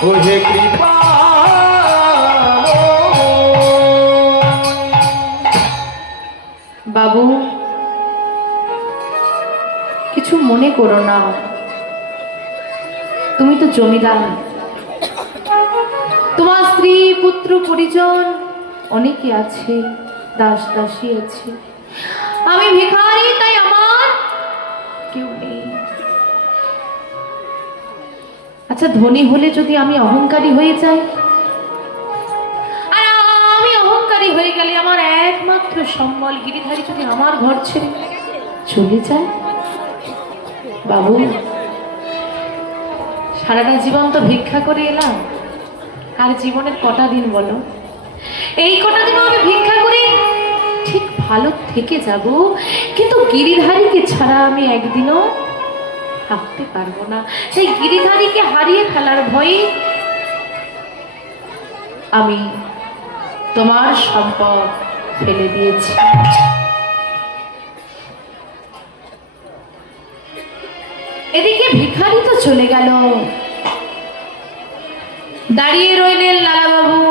ও হে কৃপা বাবু, কিছু মনে করো না, তুমি তো জমিদার, তোমার স্ত্রী পুত্র পরিজন অনেকে আছে, দাস দাসী আছে, আমি ভিখারি, তাই আমার কেউ নেই। আচ্ছা, ধনী হলে যদি আমি অহংকারী হয়ে যাই, আর আমি অহংকারী হয়ে গেলে আমার একমাত্র সম্বল গিরিধারী যদি আমার ঘর ছেড়ে চলে যায়, বাবু সারাটা জীবন তো ভিক্ষা করে এলাম, আর জীবনের কটা দিন বলো, এই কটা দিন আমি ভিক্ষা করে ঠিক ভালো থেকে যাব, কিন্তু গিরিধারীকে ছাড়া আমি একদিনও থাকতে পারবো না। সেই গিরিধারীকে হারিয়ে ফেলার ভয়ে আমি তোমার সম্পদ ফেলে দিয়েছি। এদিকে ভিখারি তো চলে গেল, দাঁড়িয়ে রইলেন লালাবাবু,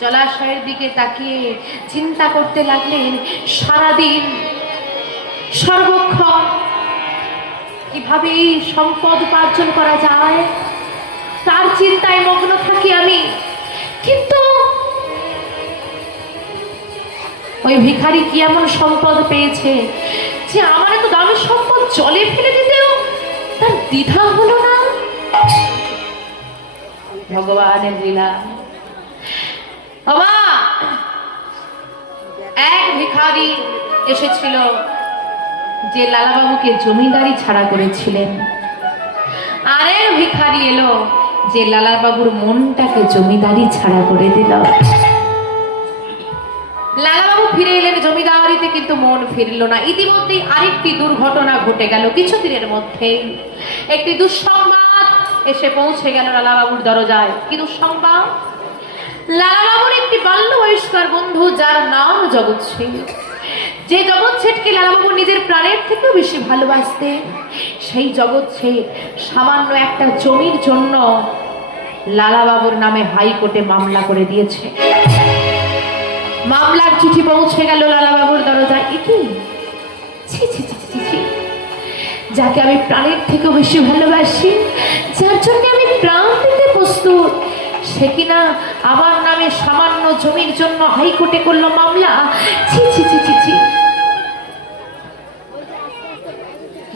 জলাশয়ের দিকে তাকিয়ে চিন্তা করতে লাগলেন, সারাদিন সর্বক্ষণ কিভাবে সম্পদ উপার্জন করা যায় তার চিন্তায় মগ্ন থাকি আমি। কিন্তু ওই ভিখারি কি এমন সম্পদ পেয়েছে যে আমার এত দামি সম্পদ জলে ফেলে দিতেও তার দ্বিধা হলো না? ভগবানের লীলা। বাবা, এক ভিখারি এসেছিল যে লালাবাবুকে জমিদারি ছাড়া করেছিলেন, আরেক ভিখারি এলো যে লালাবাবুর মনটাকে জমিদারি ছাড়া করে দিল। লালাবাবু ফিরে এলেন জমিদারিতে, কিন্তু মন ফিরল না। ইতিমধ্যেই আরেকটি দুর্ঘটনা ঘটে গেল। কিছুদিনের মধ্যে একটি দুঃসংবাদ এসে পৌঁছে গেল লালাবাবুর দরজায়। কি দুঃসংবাদ? লালাবাবুর একটি বাল্য বয়স্কার বন্ধু, যার নাম জগৎ শেঠ, যে জগৎ শেঠকে লালাবাবু নিজের প্রাণের থেকেও বেশি ভালোবাসতেন, সেই জগৎ শেঠ সামান্য একটা জমির জন্য লালাবাবুর নামে হাইকোর্টে মামলা করে দিয়েছে। মামলার চিঠি পৌঁছে গেল লালাবাবুর দরজায়। এটি ছি ছি ছি ছি ছি, যাকে আমি প্রাণের থেকেও বেশি ভালোবাসি, যার জন্য আমি প্রাণ দিতে প্রস্তুত, সে কিনা আমার নামে সামান্য জমির জন্য হাইকোর্টে করলো মামলা। ছি ছি ছি ছি ছি।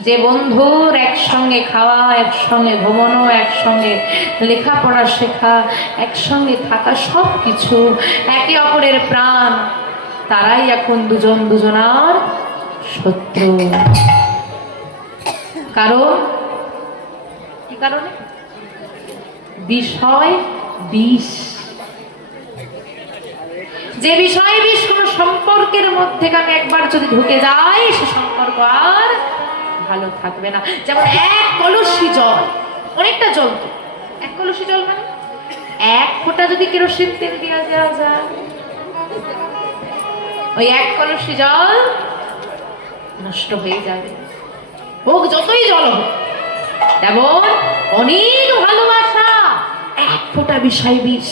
যে বন্ধুর একসঙ্গে খাওয়া, একসঙ্গে ঘুমানো, একসঙ্গে লেখাপড়া শেখা, একসঙ্গে থাকা, সব কিছু, একে অপরের প্রাণ, তারাই এখন দুজন দুজনার শত্রু। কারণ কি কারণে? বিষয় বিষ। যে বিষয় বিষ কোন সম্পর্কের মধ্যেখানে একবার যদি ঢুকে যায়, সে সম্পর্ক আর ভালো থাকবে না। যেমন এক কলসি জল, অনেকটা জল, তো এক কলসি জল মানে এক ফোঁটা যদি কেরোসিন তেল দেওয়া যায়, ওই এক কলসি জল নষ্ট হয়ে যাবে। হোক যতই জল হোক, তেমন অনেক ভালোবাসা, এক ফোঁটা বিষয় বিষ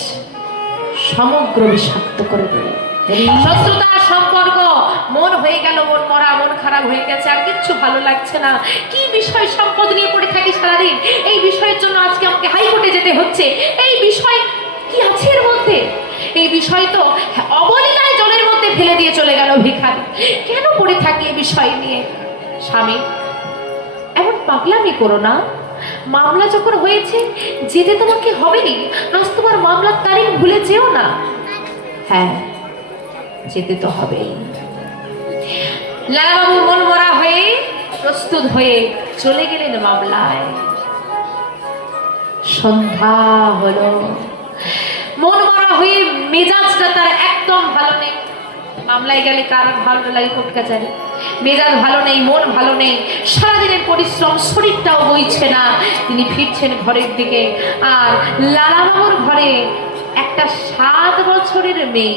সমগ্র বিষাক্ত করে দেবে। শত্রুতার সম্পর্ক, মন হয়ে গেল মন মরা, মন খারাপ হয়ে গেছে, আর কিচ্ছু ভালো লাগছে না। কি বিষয় সম্পদ নিয়ে পড়ে থাকি সারাদিন, এই বিষয়ের জন্য আজকে আমাকে হাইকোর্টে যেতে হচ্ছে। এই বিষয় কি আছে এর মধ্যে? এই বিষয় তো অবলীলায় জলের মধ্যে ফেলে দিয়ে চলে গেল ভিখারি। কেন পড়ে থাকি এই বিষয় নিয়ে? স্বামী, এমন পাগলামি করো না। মামলা যখন হয়েছে, যেতে তোমাকে হবেনি। আজ তোমার মামলার তারিখ ভুলে যেও না। হ্যাঁ, যেতে তো হবেই। লালাবাবু মন মরা হয়ে প্রস্তুত হয়ে চলে গেলেন মামলায়। সন্ধ্যা হলো, মন মরা হয়ে মেজাজটা তার একদম ভালো নেই। মামলায় গেলে কার ভালো লাগে? কোর্ট কাছারি। মেজাজ ভালো নেই, মন ভালো নেই, সারাদিনের পরিশ্রম, শরীরটাও বইছে না। তিনি ফিরছেন ঘরের দিকে, আর লালাবাবুর ঘরে একটা 7 বছরের মেয়ে,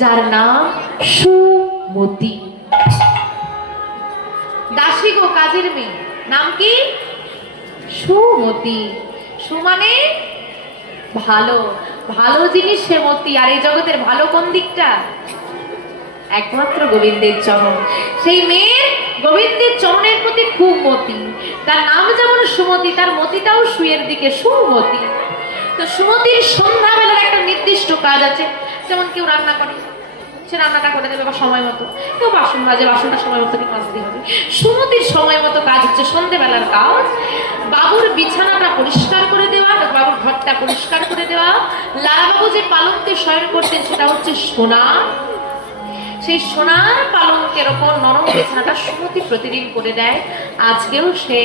যার নাম সুমতি। দাসী গো, কাজের মেয়ে, নাম কি? সুমতি। সুমানে ভালো, ভালো জিনিস সে মতি। আর এই জগতের ভালো কোন দিকটা? একমাত্র গোবিন্দের চরণ। সেই মেয়ের গোবিন্দের চরণের প্রতি খুব মতি। তার নাম যেমন সুমতি, তার মতিটাও সুয়ের দিকে, সুমতি। তো সুমতির সন্ধ্যাবেলার একটা নির্দিষ্ট কাজ আছে। যেমন কেউ রান্না করে, সে রান্নাটা করে দেবে বা সময় মতো, কেউ বাসন মাজে, বাসনটা সময় মতো মাজতে হবে। সুমতির সময় মতো কাজ হচ্ছে সন্ধ্যেবেলার কাজ, বাবুর বিছানাটা পরিষ্কার করে দেওয়া, বাবুর ঘরটা পরিষ্কার করে দেওয়া। লালাবাবু যে পালঙ্কে শয়ন করতেন সেটা হচ্ছে সোনা। সেই সোনার পালঙ্কের ওপর নরম বিছানাটা সুমতি প্রতিদিন করে দেয়। আজকেও সে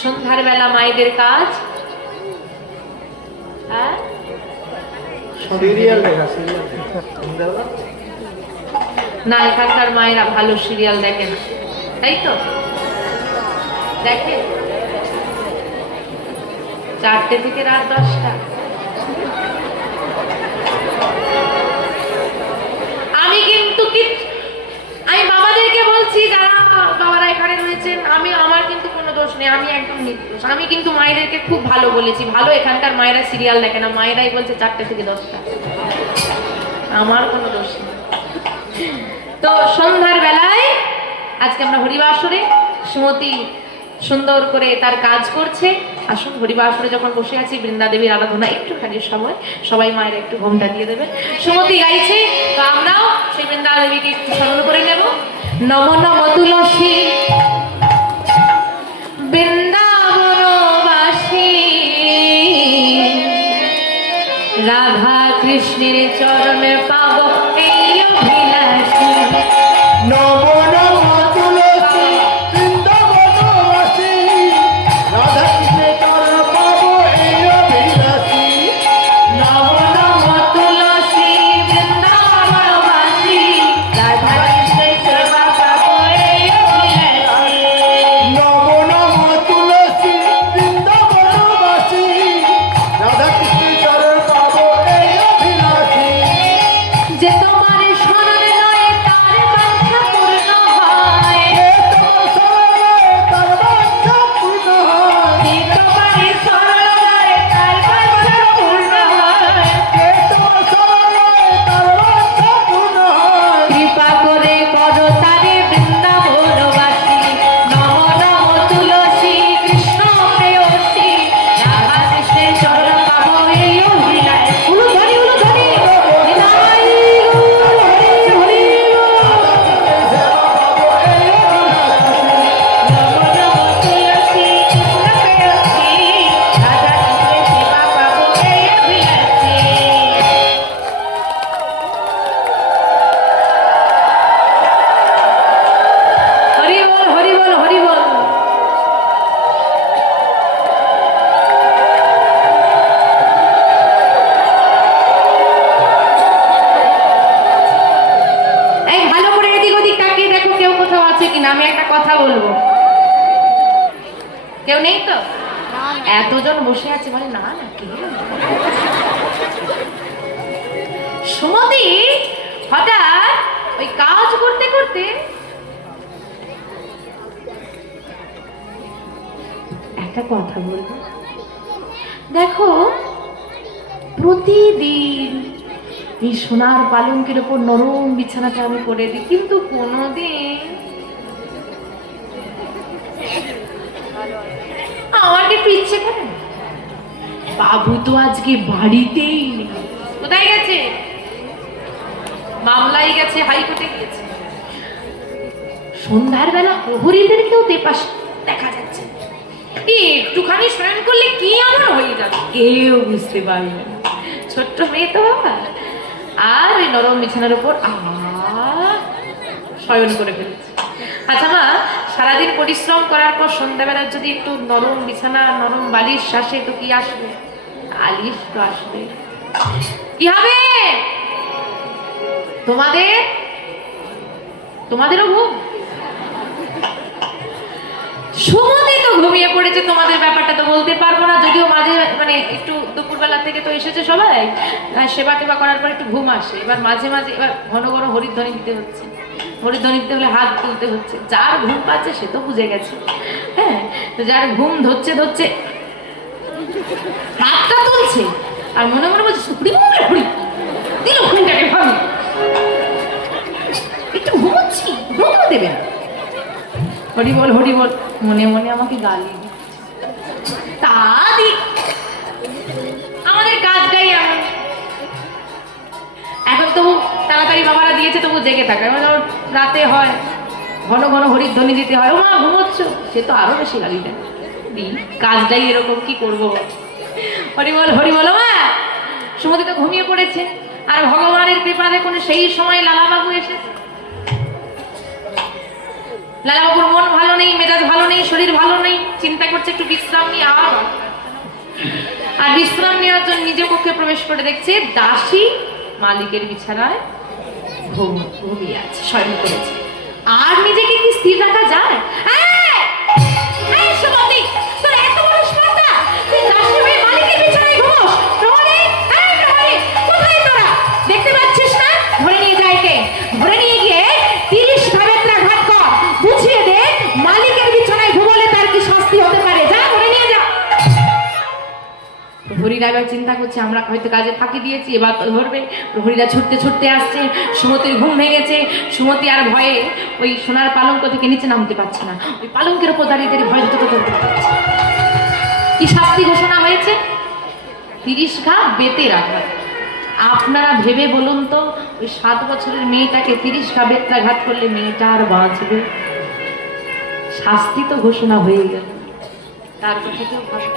সন্ধ্যার বেলা মায়েদের কাজ, হ্যাঁ সিরিয়াল দেখা, সিরিয়াল দেখা। না, এখানকার মায়েরা ভালো সিরিয়াল দেখে না, তাই তো? দেখে 4টে থেকে রাত 10টা। আমি বাবাদেরকে বলছি, যারা বাবারা এখানে রয়েছেন, আমার কিন্তু কোনো দোষ নেই, আমি একদম নির্দোষ। আমি কিন্তু মায়েদেরকে খুব ভালো বলেছি, ভালো। এখানকার মায়েরা সিরিয়াল দেখে না, মায়েরাই বলছে 4টে থেকে 10টা। আমার কোনো দোষ নেই। তো সন্ধ্যার বেলায় আজকে আমরা হরিবাসরে, সুমতি সুন্দর করে তার কাজ করছে। আসুন, হরিবাসরে যখন বসে আছি, বৃন্দা দেবীর আরাধনা একটুখানি সময়, সবাই মায়ের একটু ঘোমটা দিয়ে দেবেন। সুমতি গাইছে, তো আমরাও সেই বৃন্দা দেবীকে একটু স্মরণ করে নেব। নম নম তুলসী বৃন্দাবনবাসী, রাধা কৃষ্ণের চরণে পাব এই অভিলাষী। নম নম তুলসী বৃন্দাবনবাসী, রাধা কৃষ্ণের চরণ পাবো এই অভিলাষী। নম নম তুলসী বৃন্দাবনবাসী, রাধা কৃষ্ণের সেবা পাব এই অভিলাষী। নম নম তুলসী বৃন্দাবনবাসী, রাধা কৃষ্ণের চরণ পাবো এই অভিলাষী। যে তোমার শরণ নয় তার বাঞ্ছা পূর্ণ হয়, তার বাঞ্ছা পূর্ণ হয়। যে তোমার শরণ নয় তার বাঞ্ছা পূর্ণ হয়। কৃপা করে করো তারে বৃন্দাবনবাসী। নম নম তুলসী কৃষ্ণ প্রেয়সী, রাধা কৃষ্ণের চরণ পাবো এই অভিলাষী। উলুধ্বনি, উলুধ্বনি, নিতাই গৌর হরি হরি। নম নম তুলসী কৃষ্ণ প্রেয়সী, রাধা কৃষ্ণের সেবা পাবো এই অভিলাষী। হরি বল, হরি বল, হরি বল। এই ভালো করে এদিক ওদিক তাকিয়ে দেখো কেউ কোথাও আছে কিনা, আমি একটা কথা বলবো। কেউ নেই তো? এতজন বসে আছে, মানে না না কেউ নেই। সুমতি হঠাৎ ওই কাজ করতে করতে একটা কথা বলবো। দেখো, প্রতিদিন এই সোনার পালঙ্কের উপর নরম বিছানাটা আমি করে দিই, কিন্তু কোনোদিন আমার একটু ইচ্ছে করে না। বাবু তো আজকে বাড়িতেই নেই, কোথায় গেছে? মামলায় গেছে, হাইকোর্টে গেছে। সন্ধ্যার বেলা প্রহরীদেরকেও দেপাশ দেখা যাচ্ছে। একটুখানি শয়ন করলে কি আমার হয়ে যাবে কেউ বুঝতে পারবে না। ছোট্ট মেয়ে তো বাবা, আর এই নরম বিছানার উপর শয়ন করে ফেলেছে। আচ্ছা মা, সারাদিন পরিশ্রম করার পর সন্ধ্যাবেলা যদি একটু নরম বিছানা, নরম বালিশ আসে তো কি আসবে? আলিশ তো আসবে। কি হবে? তোমাদেরও ঘুম। সুমতি তো ঘুমিয়ে পড়েছে, তোমাদের ব্যাপারটা তো বলতে পারবো না। যদিও মাঝে মানে একটু দুপুরবেলা থেকে তো এসেছে সবাই, সেবা টেবা করার পর একটু ঘুম আসে। এবার মাঝে মাঝে এবার ঘন ঘন হরিধ্বনি দিতে হচ্ছে, হরিধ্বনি দিতে হলে হাত তুলতে হচ্ছে। যার ঘুম পাচ্ছে সে তো বুঝে গেছে, হ্যাঁ। তো যার ঘুম ধরছে হাতটা তুলছে আর মনে মনে বলছে হুড়ি বলে হুড়ি দিল ঘুমটাকে ভাবি একটু ঘুমোচ্ছি ঘুমো দেবে না হরি বল মনে মনে আমাকে গালি তা দিক আমাদের কাজটাই এমন এখন তবু তাড়াতাড়ি বাবারা দিয়েছে তবু জেগে থাকে এবার রাতে হয় ঘন ঘন হরির ধ্বনি দিতে হয় ও মা ঘুমোচ্ছ সে তো আরো বেশি গালি দেয় কাজটাই এরকম কি করবো হরি বল মা সুমতি তো ঘুমিয়ে পড়েছে আর ভগবানের কৃপা দেখুন সেই সময় লালাবাবু এসেছে লালাবাবুর মন ভালো নেই মেজাজ ভালো নেই শরীর ভালো নেই চিন্তা করছে একটু বিশ্রাম নিয়ে আর বিশ্রাম নেওয়ার জন্য নিজে কক্ষে প্রবেশ করে দেখছে দাসী মালিকের বিছানায় ঘুমিয়ে আছে শয়ন করেছে আর নিজেকে কি স্থির রাখা যায় তোর এত বড় স্পর্ধা তুই দাসী হয়ে মালিকের বিছানায় ঘুমোস কোথায় তোরা দেখতে পাচ্ছিস না ধরে নিয়ে যায় কে ধরে নিয়ে গিয়ে 30 ধাবেত্রা ঘাট কর বুঝিয়ে দে মালিকের বিছানায় ঘুমোলে তার কি শাস্তি হতে পারে যা ধরে নিয়ে যা প্রহরীরা এবার চিন্তা করছে আমরা হয়তো কাজে ফাঁকি দিয়েছি এবার তো ধরবে প্রহরীরা ছুটতে ছুটতে আসছে সুমতির ঘুম ভেঙেছে সুমতি আর ভয়ে ওই সোনার পালঙ্ক থেকে নিচে নামতে পারছে না ওই পালঙ্কের উপর দাঁড়িয়ে দাঁড়িয়ে ভয় ধরতে কি শাস্তি ঘোষণা হয়েছে 30 ঘা বেতের আঘাত আপনারা ভেবে বলুন তো ওই 7 বছরের মেয়েটাকে 30 ঘা বেত্রাঘাত করলে মেয়েটা আর বাঁচবে শাস্তি তো ঘোষণা হয়ে গেল তার কথা কেউ ভাবে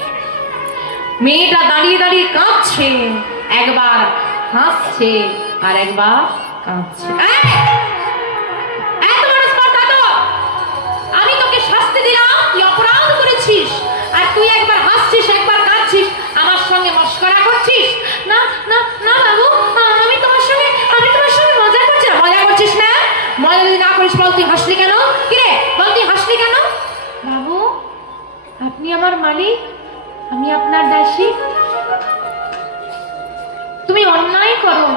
মেয়েটা দাঁড়িয়ে দাঁড়িয়ে কাঁদছে একবার হাসছে আর একবার কাঁদছে আমি তোকে শাস্তি দিলাম তুই অপরাধ করেছিস আর তুই একবার হাসছিস একবার কাঁদছিস আমার সঙ্গে মস্করা করছিস না না না বাবু আমি তোমার সঙ্গে মজা করছি না মজা করছিস না মজা যদি না করিস বল তুই হাসলি কেন কিরে বল তুই হাসলি কেন বাবু আপনি আমার মালিক আমি আপনার দাসী তুমি অন্যায় করো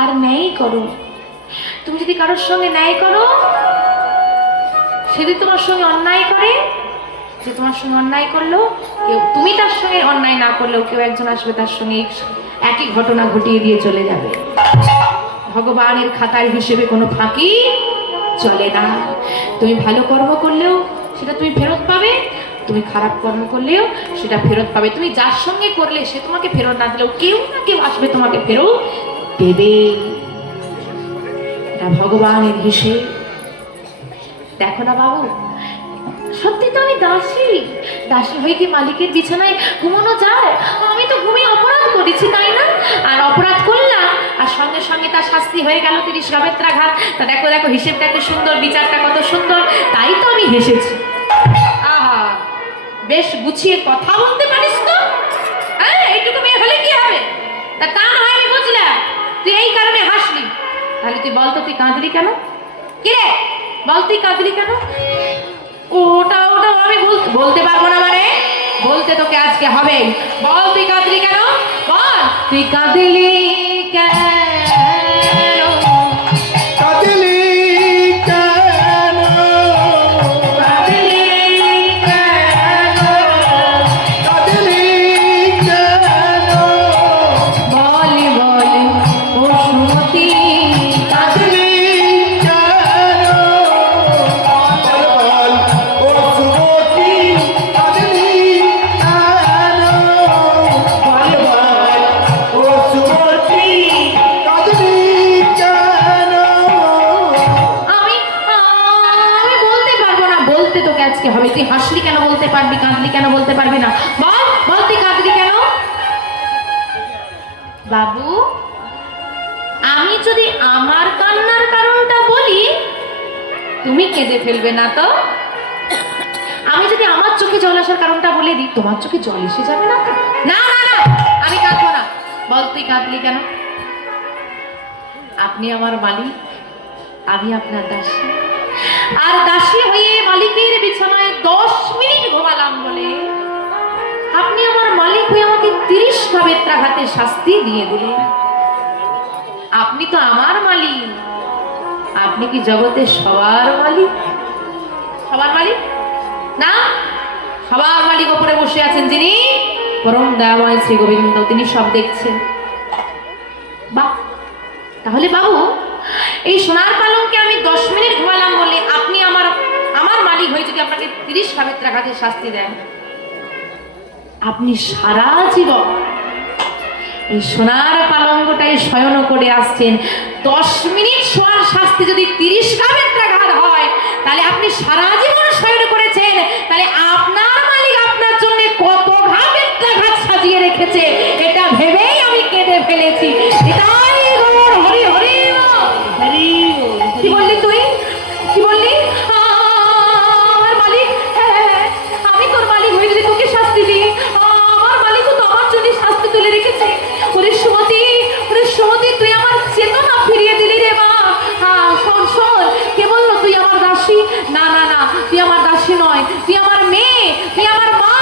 আর ন্যায় করো তুমি যদি কারোর সঙ্গে ন্যায় করো সে যদি তোমার সঙ্গে অন্যায় করে যে তোমার সঙ্গে অন্যায় করলো কেউ তুমি তার সঙ্গে অন্যায় না করলেও কেউ একজন আসবে তার সঙ্গে একই ঘটনা ঘটিয়ে দিয়ে চলে যাবে ভগবানের খাতার হিসেবে কোনো ফাঁকি চলে না তুমি ভালো কর্ম করলেও সেটা তুমি ফেরত পাবে তুমি খারাপ কর্ম করলেও সেটা ফেরত পাবে তুমি যার সঙ্গে করলে সে তোমাকে ফেরত না দিলেও কেউ না কেউ আসবে তোমাকে ফেরত দেবে এটা ভগবানের হিসেব দেখো না বাবু সত্যি তো আমি দাসী হয়ে কি মালিকের বিছানায় ঘুমানো যায় আমি তো ঘুমিয়ে অপরাধ করেছি তাই না আর অপরাধ করলাম আর সঙ্গে সঙ্গে তার শাস্তি হয়ে গেল 30 ঘা বেত্রাঘাত তা দেখো দেখো হিসেবটা এত সুন্দর বিচারটা কত সুন্দর তাই তো আমি হেসেছি আহা বেশ গুছিয়ে কথা বলতে পারিস তো হ্যাঁ এইটুকু মেয়ে হলে কি হবে তা নয় আমি বুঝলাম তুই এই কারণে হাসলি তাহলে তুই বলতো তুই কাঁদলি কেন কি রে বল তুই কাঁদলি কেন ওটা আমি বলতে পারবো না মানে বলতে তোকে আজকে হবে বল তুই কাঁদলি কেন বল তুই কাঁদলি কেন হবে তুই হাসলি কেন বলতে পারবি কাঁদলি কেন বলতে পারবি না বল তুই কাঁদলি কেন বাবু আমি যদি আমার কান্নার কারণটা বলি তুমি কেঁদে ফেলবে না তো আমি যদি আমার চোখে জল আসার কারণটা বলে দিই তোমার চোখে জল এসে যাবে না তো না না না আমি কাঁদবো না বল তুই কাঁদলি কেন আপনি আমার মালিক আমি আপনার দাসী আর দাসী হয়ে মালিকের বিছানায় 10 মিনিট ঘুমালাম বলে আপনি আমার মালিক হয়ে আমাকে 30 ঘা বেত্রাঘাতের শাস্তি দিয়ে দিলেন আপনি তো আমার মালিক আপনি কি জগতের সবার মালিক না সবার মালিক উপরে বসে আছেন যিনি পরম দয়াময় শ্রী গোবিন্দ তিনি সব দেখছেন। বাহ, তাহলে বাবু এই সোনার পালঙ্কে আমি 10 মিনিট ঘুমালাম বলে আপনি আমার মালিক হয়ে যদি আপনাকে 30 সাবেত্রাঘাতের শাস্তি দেন, আপনি সারা জীবন এই সোনার পালঙ্কটাই শয়ন করে আসছেন। 10 মিনিট শোয়ার শাস্তি যদি 30 সাবেত্রাঘাত হয়, তাহলে আপনি সারা জীবন শয়ন করেছেন, তাহলে আপনার মালিক আপনার জন্য কত সাবেত্রাঘাত সাজিয়ে রেখেছে এটা ভেবেই আমি কেঁদে ফেলেছি। এটাই গৌর হরি হরি হরি। কি বললি তুই? কি বললি? আমার মালিক? হ্যাঁ, আমি তোর মালিক হয়ে যদি তোকে শাস্তি দিই, আমার মালিকও তো আমার জন্য শাস্তি তুলে রেখেছে। ওরে সুমতি, ওরে সুমতি, তুই আমার চেতনা ফিরিয়ে দিলি রে মা। শোন শোন, কে বললো তুই আমার দাসী? না না না, তুই আমার দাসী নয়, তুই আমার মেয়ে, তুই আমার মা।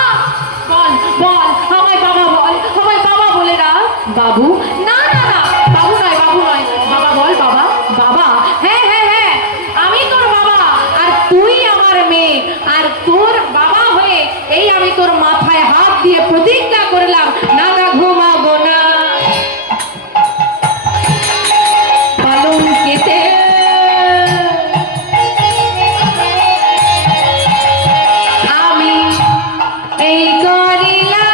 বল বল, আমায় বাবা বল, আমায় বাবা বলে ডাক। বাবু? না না না, বাবু নয়, বাবু নয়, বাবা বল, বাবা। বাবা? হ্যাঁ হ্যাঁ হ্যাঁ, আমি তোর বাবা আর তুই আমার মেয়ে, আর তোর বাবা হয়ে এই আমি তোর মাথায় হাত দিয়ে প্রতিজ্ঞা করলাম, না না ঘুমাবো না পালঙ্কেতে। আমি এই করিলাম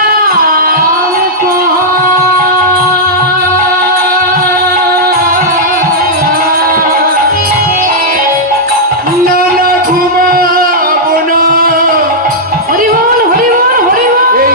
না না ঘুমাবো না। হরি বল হরি বল হরি বল। এই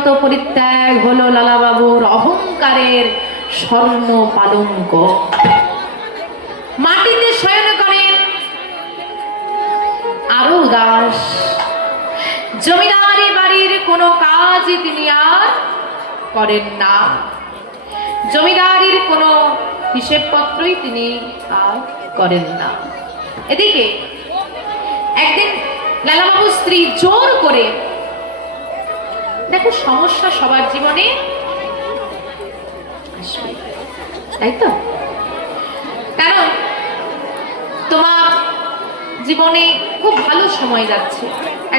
মতো পরিত্যাগ হলো লালাবাবুর অহংকারের স্বর্ণ পালঙ্ক। মাটিতে শয়ন করেন আরো উদাস। জমিদারি বাড়ির কোনো কাজই তিনি আর করেন না, জমিদারির কোনো হিসেবপত্রই তিনি আর করেন না। এদিকে একদিন লালাবাবুর স্ত্রী জোর করে, দেখো সমস্যা সবার জীবনে আসবে, তাই তো? কারণ তোমার জীবনে খুব ভালো সময় যাচ্ছে,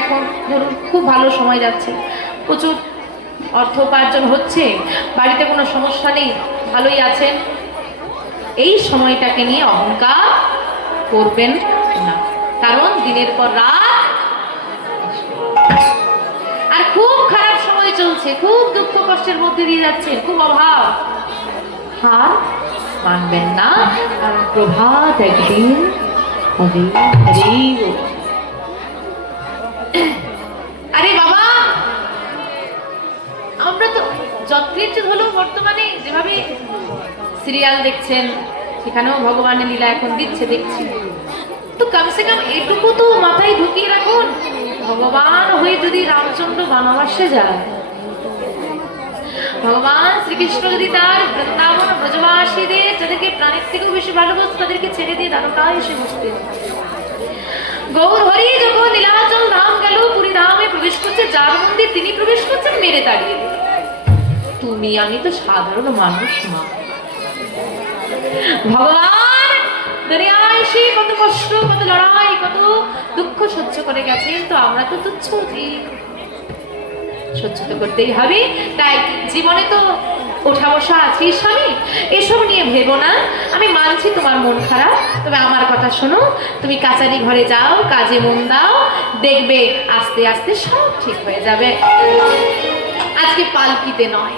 এখন ধরুন খুব ভালো সময় যাচ্ছে, প্রচুর অর্থ উপার্জন হচ্ছে, বাড়িতে কোনো সমস্যা নেই, ভালোই আছেন। এই সময়টাকে নিয়ে অহংকার করবেন না, কারণ দিনের পর রাত আর খুব খারাপ সময় চলছে, খুব দুঃখ কষ্টের মধ্যে দিয়ে যাচ্ছেন, খুব অভাব। হার মানবেন না, কারণ প্রভাত একদিন হবে। আরে বাবা, আমরা তো যত্রিত হলেও বর্তমানে যেভাবে সিরিয়াল দেখছেন, সেখানেও ভগবানের লীলা এখন দিচ্ছে দেখছি, তো কমসে কম এটুকু তো মাথায় ঢুকিয়ে রাখুন, ভগবান হয়ে যদি রামচন্দ্র বনবাসে যায়, ভগবান শ্রীকৃষ্ণ যদি তার বৃন্দাবন ব্রজবাসীদের, যাদেরকে প্রাণের থেকেও বেশি ভালোবাসত, তাদেরকে ছেড়ে দিয়ে দ্বারকায় এসে বসতেন। গৌর হরি যখন নীলাচল ধাম গেল, পুরী ধামে প্রবেশ করছে, যার মন্দির তিনি প্রবেশ করছেন, মেরে দাঁড়িয়ে দিল। তুমি আমি তো সাধারণ মানুষ মা, ভগবান দুনিয়ায় এসে কত কষ্ট, কত লড়াই, কত দুঃখ সহ্য করে গেছেন, তো আমরা তো তুচ্ছ জীব, সহ্য তো করতেই হবে। তাই জীবনে তো ওঠা বসা আছে স্বামী, এসব নিয়ে ভেবো না। আমি মানছি তোমার মন খারাপ, তবে আমার কথা শোনো, তুমি কাচারি ঘরে যাও, কাজে মন দাও, দেখবে আস্তে আস্তে সব ঠিক হয়ে যাবে। আজকে পালকিতে নয়,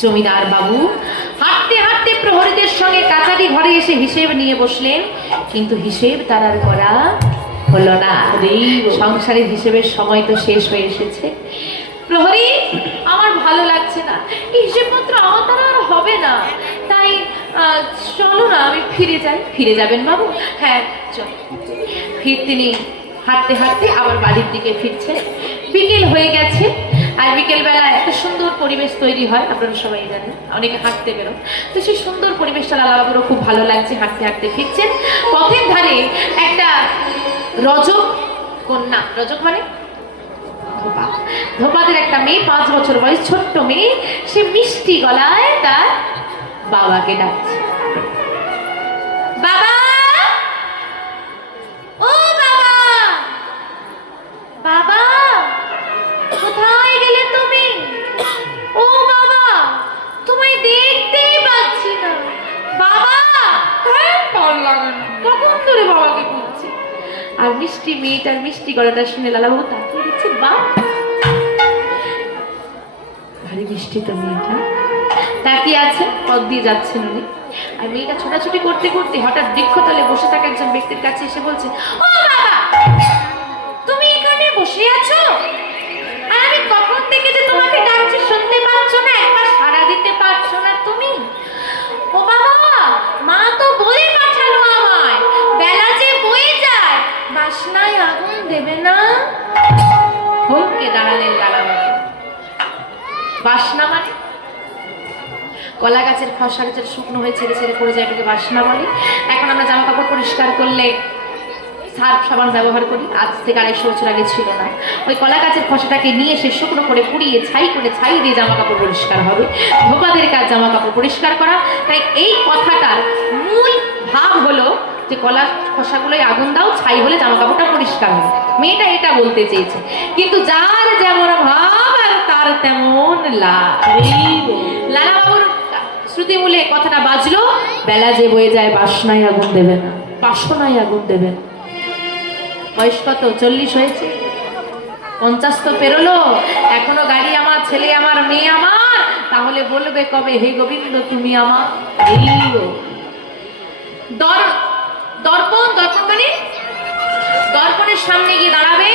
জমিদার বাবু হাঁটতে হাঁটতে প্রহরীদের সঙ্গে কাচারি ঘরে এসে হিসেব নিয়ে বসলেন, কিন্তু হিসেব তার আর করা হলো না। সংসারের হিসেবের সময় তো শেষ হয়ে এসেছে। প্রহরী, আমার ভালো লাগছে না, এই হিসেবপত্র আমার দ্বারা আর হবে না, তাই চলো না আমি ফিরে যাই। ফিরে যাবেন বাবু? হ্যাঁ চল। তিনি হাঁটতে হাঁটতে আবার বাড়ির দিকে ফিরছে। বিকেল হয়ে গেছে, আর বিকেল বেলা একটা সুন্দর পরিবেশ তৈরি হয়, আপনারা সবাই জানেন, অনেকে হাঁটতে বেরো, তো সেই সুন্দর পরিবেশটা লালাবাবুরও খুব ভালো লাগছে। হাঁটতে হাঁটতে ফিরছেন, পথের ধারে একটা রজক কন্যা, রজক মানে ধোপাদের একটা মেয়ে, 5 বছর বয়স, ছোট্ট মেয়ে, সে মিষ্টি গলায় তার বাবাকে ডাকছে, বাবা, ও বাবা, বাবা কোথায় গেলে তুমি? ও বাবা, তোমায় দেখতেই পাচ্ছি না। বাবা, কখন ধরে বাবাকে বলছি। আর মিষ্টি মেয়েটার মিষ্টি গলাটা শুনে লালাবাবু তাকিয়ে দিচ্ছে, বাপ, ভারী মিষ্টি তো মেয়েটা, তাকিয়ে আছে, পথ দিয়ে যাচ্ছেন উনি। আর মেয়েটা ছোটাছুটি করতে করতে হঠাৎ বৃক্ষতলে বসে থাকা একজন ব্যক্তির কাছে এসে বলছে, ও বাবা, তুমি এখানে বসে আছো? আর আমি কখন থেকে যে তোমাকে ডাকছি, শুনতে পাচ্ছ না? একবার সাড়া দিতে পারছো না তুমি? ও বাবা, মা তো বলে পাঠালো আমায়, বেলা যে বয়ে যায়, বাসনায় আগুন দেবে না। হমকে দাঁড়ালেন লালাবাবু। বাসনা মানে কলা গাছের খসা যেটা শুকনো হয়ে ছেড়ে ছেড়ে পড়ে যায়, এটাকে বাসনা বলে। এখন আমরা জামা কাপড় পরিষ্কার করলে সার্ফ সাবান ব্যবহার করি, আজ থেকে 250 বছর আগে ছিল না। ওই কলা গাছের খসাটাকে নিয়ে সে শুকনো করে পুড়িয়ে ছাই করে ছাই দিয়ে জামা কাপড় পরিষ্কার হবে। ধোপাদের কাজ জামা কাপড় পরিষ্কার করা। তাই এই কথাটার মূল ভাব হলো যে কলা খসাগুলোই আগুন দাও, ছাই হলে জামা কাপড়টা পরিষ্কার হবে। মেয়েটা এটা বলতে চেয়েছে, কিন্তু যার যেমন ভাব আর তার তেমন লাভ। লালাবাবুর শ্রুতিমূলে কথাটা বাজলো, বেলা যে বয়ে যায়, বাসনায় আগুন দেবে না, বাসনায় আগুন দেবে না। বয়স কত? 40 হয়েছে, 50 তো পেরোলো, এখনো গাড়ি আমার, ছেলে আমার, মেয়ে আমার, তাহলে বলবে কবে, হে গোবিন্দ তুমি আমার। এই দর্পণ, দর্পণ মানে দর্পণের সামনে গিয়ে দাঁড়াবে,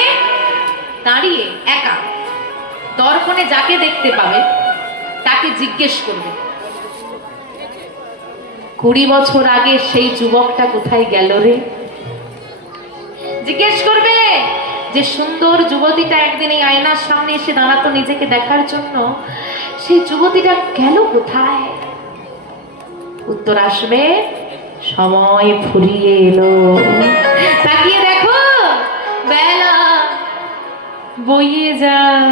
দাঁড়িয়ে একা দর্পণে যাকে দেখতে পাবে তাকে জিজ্ঞেস করবে 20 বছর আগে সেই যুবকটা কোথায় গেল রে। জিজ্ঞেস করবে যে সুন্দর যুবতীটা একদিন এই আয়নার সামনে এসে দাঁড়াতো নিজেকে দেখার জন্য, সেই যুবতীটা গেল কোথায়। উত্তর আসবে সময় ফুরিয়ে এলো। তাকিয়ে দেখো বেলা বইয়ে যায়।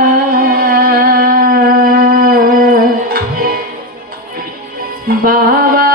বাবা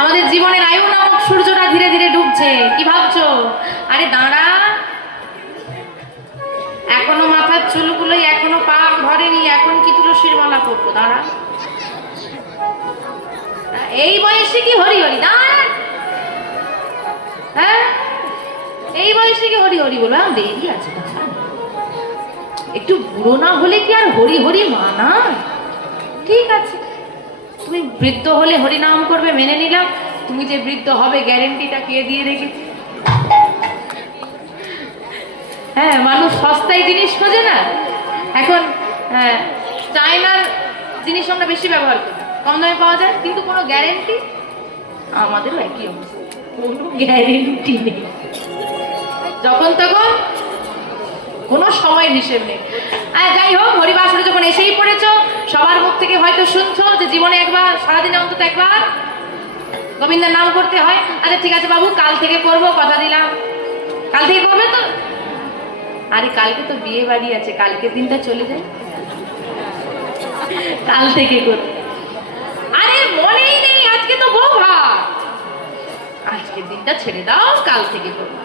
আমাদের জীবনের আয়ু নামক সূর্যটা ধীরে ধীরে ডুবছে। কি ভাবছো? আরে দাঁড়া, এখনো মাথার চুলগুলোই এখনো পা ধরেনি, এখন কি তুলসীর মালা করবো? দাঁড়া, এই বয়সে কি হরি হরি? দাঁড়া, হ্যাঁ এই বয়সে কি হরি হরি বলো? দেরি আছে, একটু বুড়ো না হলে কি আর হরি হরি মানা? ঠিক আছে, তুমি বৃদ্ধ হলে হরিনাম করবে মেনে নিলাম, তুমি যে বৃদ্ধ হবে গ্যারেন্টিটা কে দিয়ে রেখেছে? হ্যাঁ, মানুষ সস্তায় জিনিস খোঁজে না এখন। হ্যাঁ, চায়নার জিনিস আমরা বেশি ব্যবহার করি, কম দামে পাওয়া যায়, কিন্তু কোনো গ্যারেন্টি? আমাদেরও একই অবস্থা, কোনো গ্যারেন্টি নেই, যখন তখন কোনো সময় হিসেব নেই। আর যাই হোক, হরিবাসরে যখন এসেই পড়েছো, সবার মুখ থেকে হয়তো শুনছো যে জীবনে একবার, সারাদিনে অন্তত একবার গোবিন্দের নাম করতে হয়। আচ্ছা ঠিক আছে বাবু, কাল থেকে করবো, কথা দিলাম। কাল থেকে করবে তো? আরে কালকে তো বিয়ে বাড়ি আছে, কালকের দিনটা চলে যায়, কাল থেকে করবে। আরে মনেই নেই, আজকে তো বউ ভাত, আজকের দিনটা ছেড়ে দাও, কাল থেকে করবো।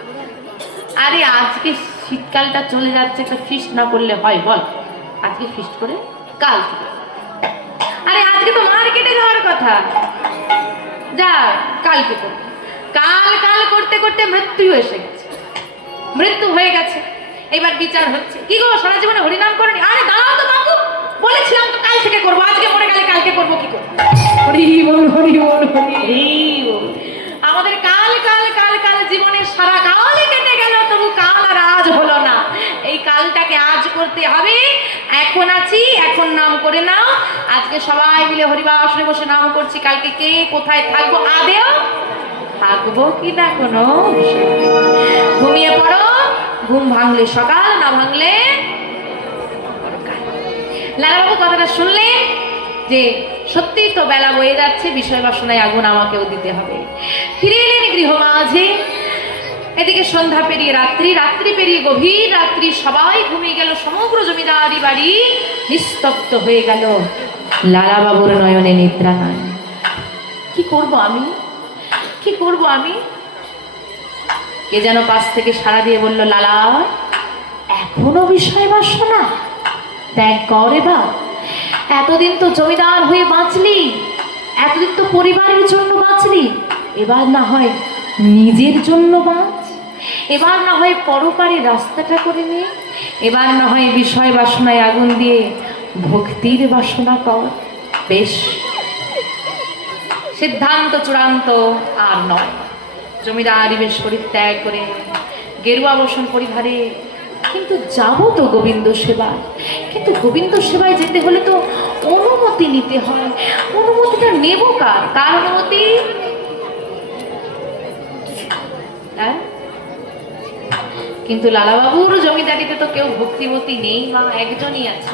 আরে আজকে শীতকালটা চলে যাচ্ছে, একটা ফিস্ট না করলে হয় বল? আজকে ফিস্ট করে কাল থেকে। আরে আজকে তো মার্কেটে যাওয়ার কথা, যা কালকে করবো। কাল কাল করতে করতে মৃত্যু এসে গেছে, মৃত্যু হয়ে গেছে, এবার বিচার হচ্ছে। কি গো, সারা জীবনে হরিনাম করেনি? আরে দাঁড়াও তো বাবু, বলেছিলাম তো কাল থেকে করবো, আজকে মরে গেলে কালকে করবো কি করে? হরি বল, হরি বল, হরি বল। আমাদের কাল কাল কাল কাল জীবনের সারা কাল কেটে গেল, তবু কাল আর আজ হলো না। এই কালটাকে আজ করতে হবে। এখন আছি, এখন নাম করে নাও। আজকে সবাই মিলে হরিবাসরে বসে নাম করছি, কালকে কে কোথায় থাকবো আদেও থাকবো কি না কোনো বিষয় নেই। ঘুমিয়ে পড়ো, ঘুম ভাঙলে সকাল, না ভাঙলে পরকাল। লালাবাবু কথাটা শুনলে যে সত্যিই তো বেলা বয়ে যাচ্ছে, বিষয় বাসনায় আগুন আমাকেও দিতে হবে। ফিরে এলেন গৃহ মাঝে। এদিকে সন্ধ্যা পেরিয়ে রাত্রি, রাত্রি পেরিয়ে গভীর রাত্রি, সবাই ঘুমিয়ে গেল। সমগ্র জমিদারি বাড়ি নিস্তব্ধ হয়ে গেল। লালাবাবুর নয়নে নিদ্রা নাই। কি করব আমি, কি করব আমি? কে যেন পাশ থেকে সাড়া দিয়ে বলল, লালা এখনো বিষয় বাসনা ত্যাগ করে বা। এতদিন তো জমিদার হয়ে বাঁচলি, এতদিন তো পরিবারের জন্য বাঁচলি, এবার না হয় নিজের জন্য বাঁচ, এবার না হয় পরপারে রাস্তাটা করে নে, এবার না হয় বিষয় বাসনায় আগুন দিয়ে ভক্তির বাসনা কর। বেশ, সিদ্ধান্ত চূড়ান্ত আর নয়। জমিদারি বেশ পরিত্যাগ করে গেরুয়া বসন পরিধারে, কিন্তু যাব তো গোবিন্দ সেবায়। কিন্তু গোবিন্দ সেবায় যেতে হলে তো অনুমতি নিতে হয়। অনুমতিটা নেব কার? কার অনুমতি? হ্যাঁ, কিন্তু লালাবাবুর জমিদারিতে তো কেউ ভক্তিমতী নেই মা, একজনই আছে।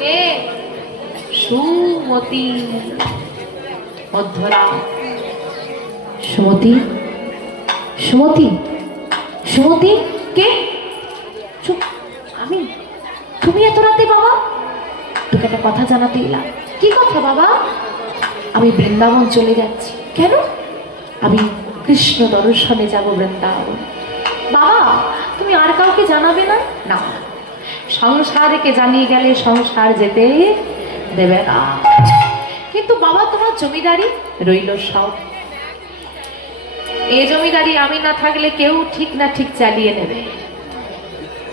কে? সুমতি, মধ্যরা। সুমতি, সুমতি, সুমতি কে? চুপ, আমি? তুমি এত রাতে বাবা? তোকে একটা কথা জানাতে এলাম। কি কথা বাবা? আমি বৃন্দাবন চলে যাচ্ছি। কেন? আমি কৃষ্ণ দর্শনে যাব বৃন্দাবন। বাবা, তুমি আর কাউকে জানাবে না? না, সংসারকে জানিয়ে গেলে সংসার যেতে দেবে না। কিন্তু বাবা, তোমার জমিদারি রইল সব। এই জমিদারি আমি না থাকলে কেউ ঠিক না ঠিক চালিয়ে নেবে,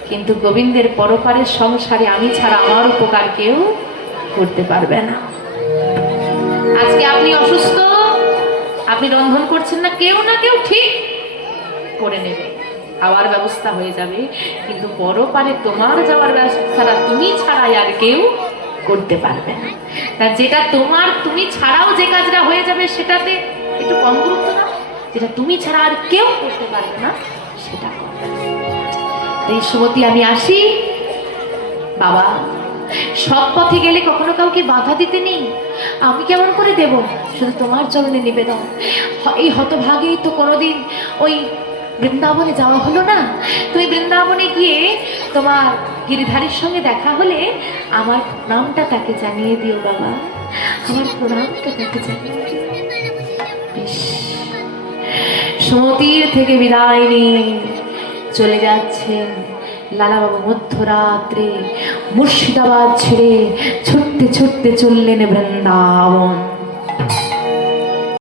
কিন্তু গোবিন্দের পরপারের সংসারে আমি ছাড়া আমার উপকার কেউ করতে পারবে না। আজকে আপনি অসুস্থ, আপনি রন্ধন করছেন না, কেউ না কেউ ঠিক করে নেবে, খাওয়ার ব্যবস্থা হয়ে যাবে, কিন্তু পরপারে তোমার যাওয়ার ব্যবস্থাটা তুমি ছাড়াই আর কেউ করতে পারবে না। তা যেটা তোমার, তুমি ছাড়াও যে কাজটা হয়ে যাবে সেটাতে একটু কম গুরুত্ব না, যেটা তুমি ছাড়া আর কেউ করতে পারবে না সেটা করবে। এই সুমতি, আমি আসি। বাবা, সৎ পথে গেলে কখনো কাউকে বাধা দিতে নেই। আমি কেমন করে দেব? শুধু তোমার চরণে নিবেদন। এই হতভাগেই তো কোনোদিন ওই বৃন্দাবনে যাওয়া হলো না। তুমি বৃন্দাবনে গিয়ে তোমার গিরিধারীর সঙ্গে দেখা হলে আমার প্রণামটা তাকে জানিয়ে দিও বাবা, আমার প্রণামটা তাকে জানিয়ে দিও। বেশ, সুমতির থেকে বিদায় নিয়ে চলে যাচ্ছেন লালাবাবু। মধ্যরাত্রে মুর্শিদাবাদ ছেড়ে ছুটতে ছুটতে চললেন বৃন্দাবন।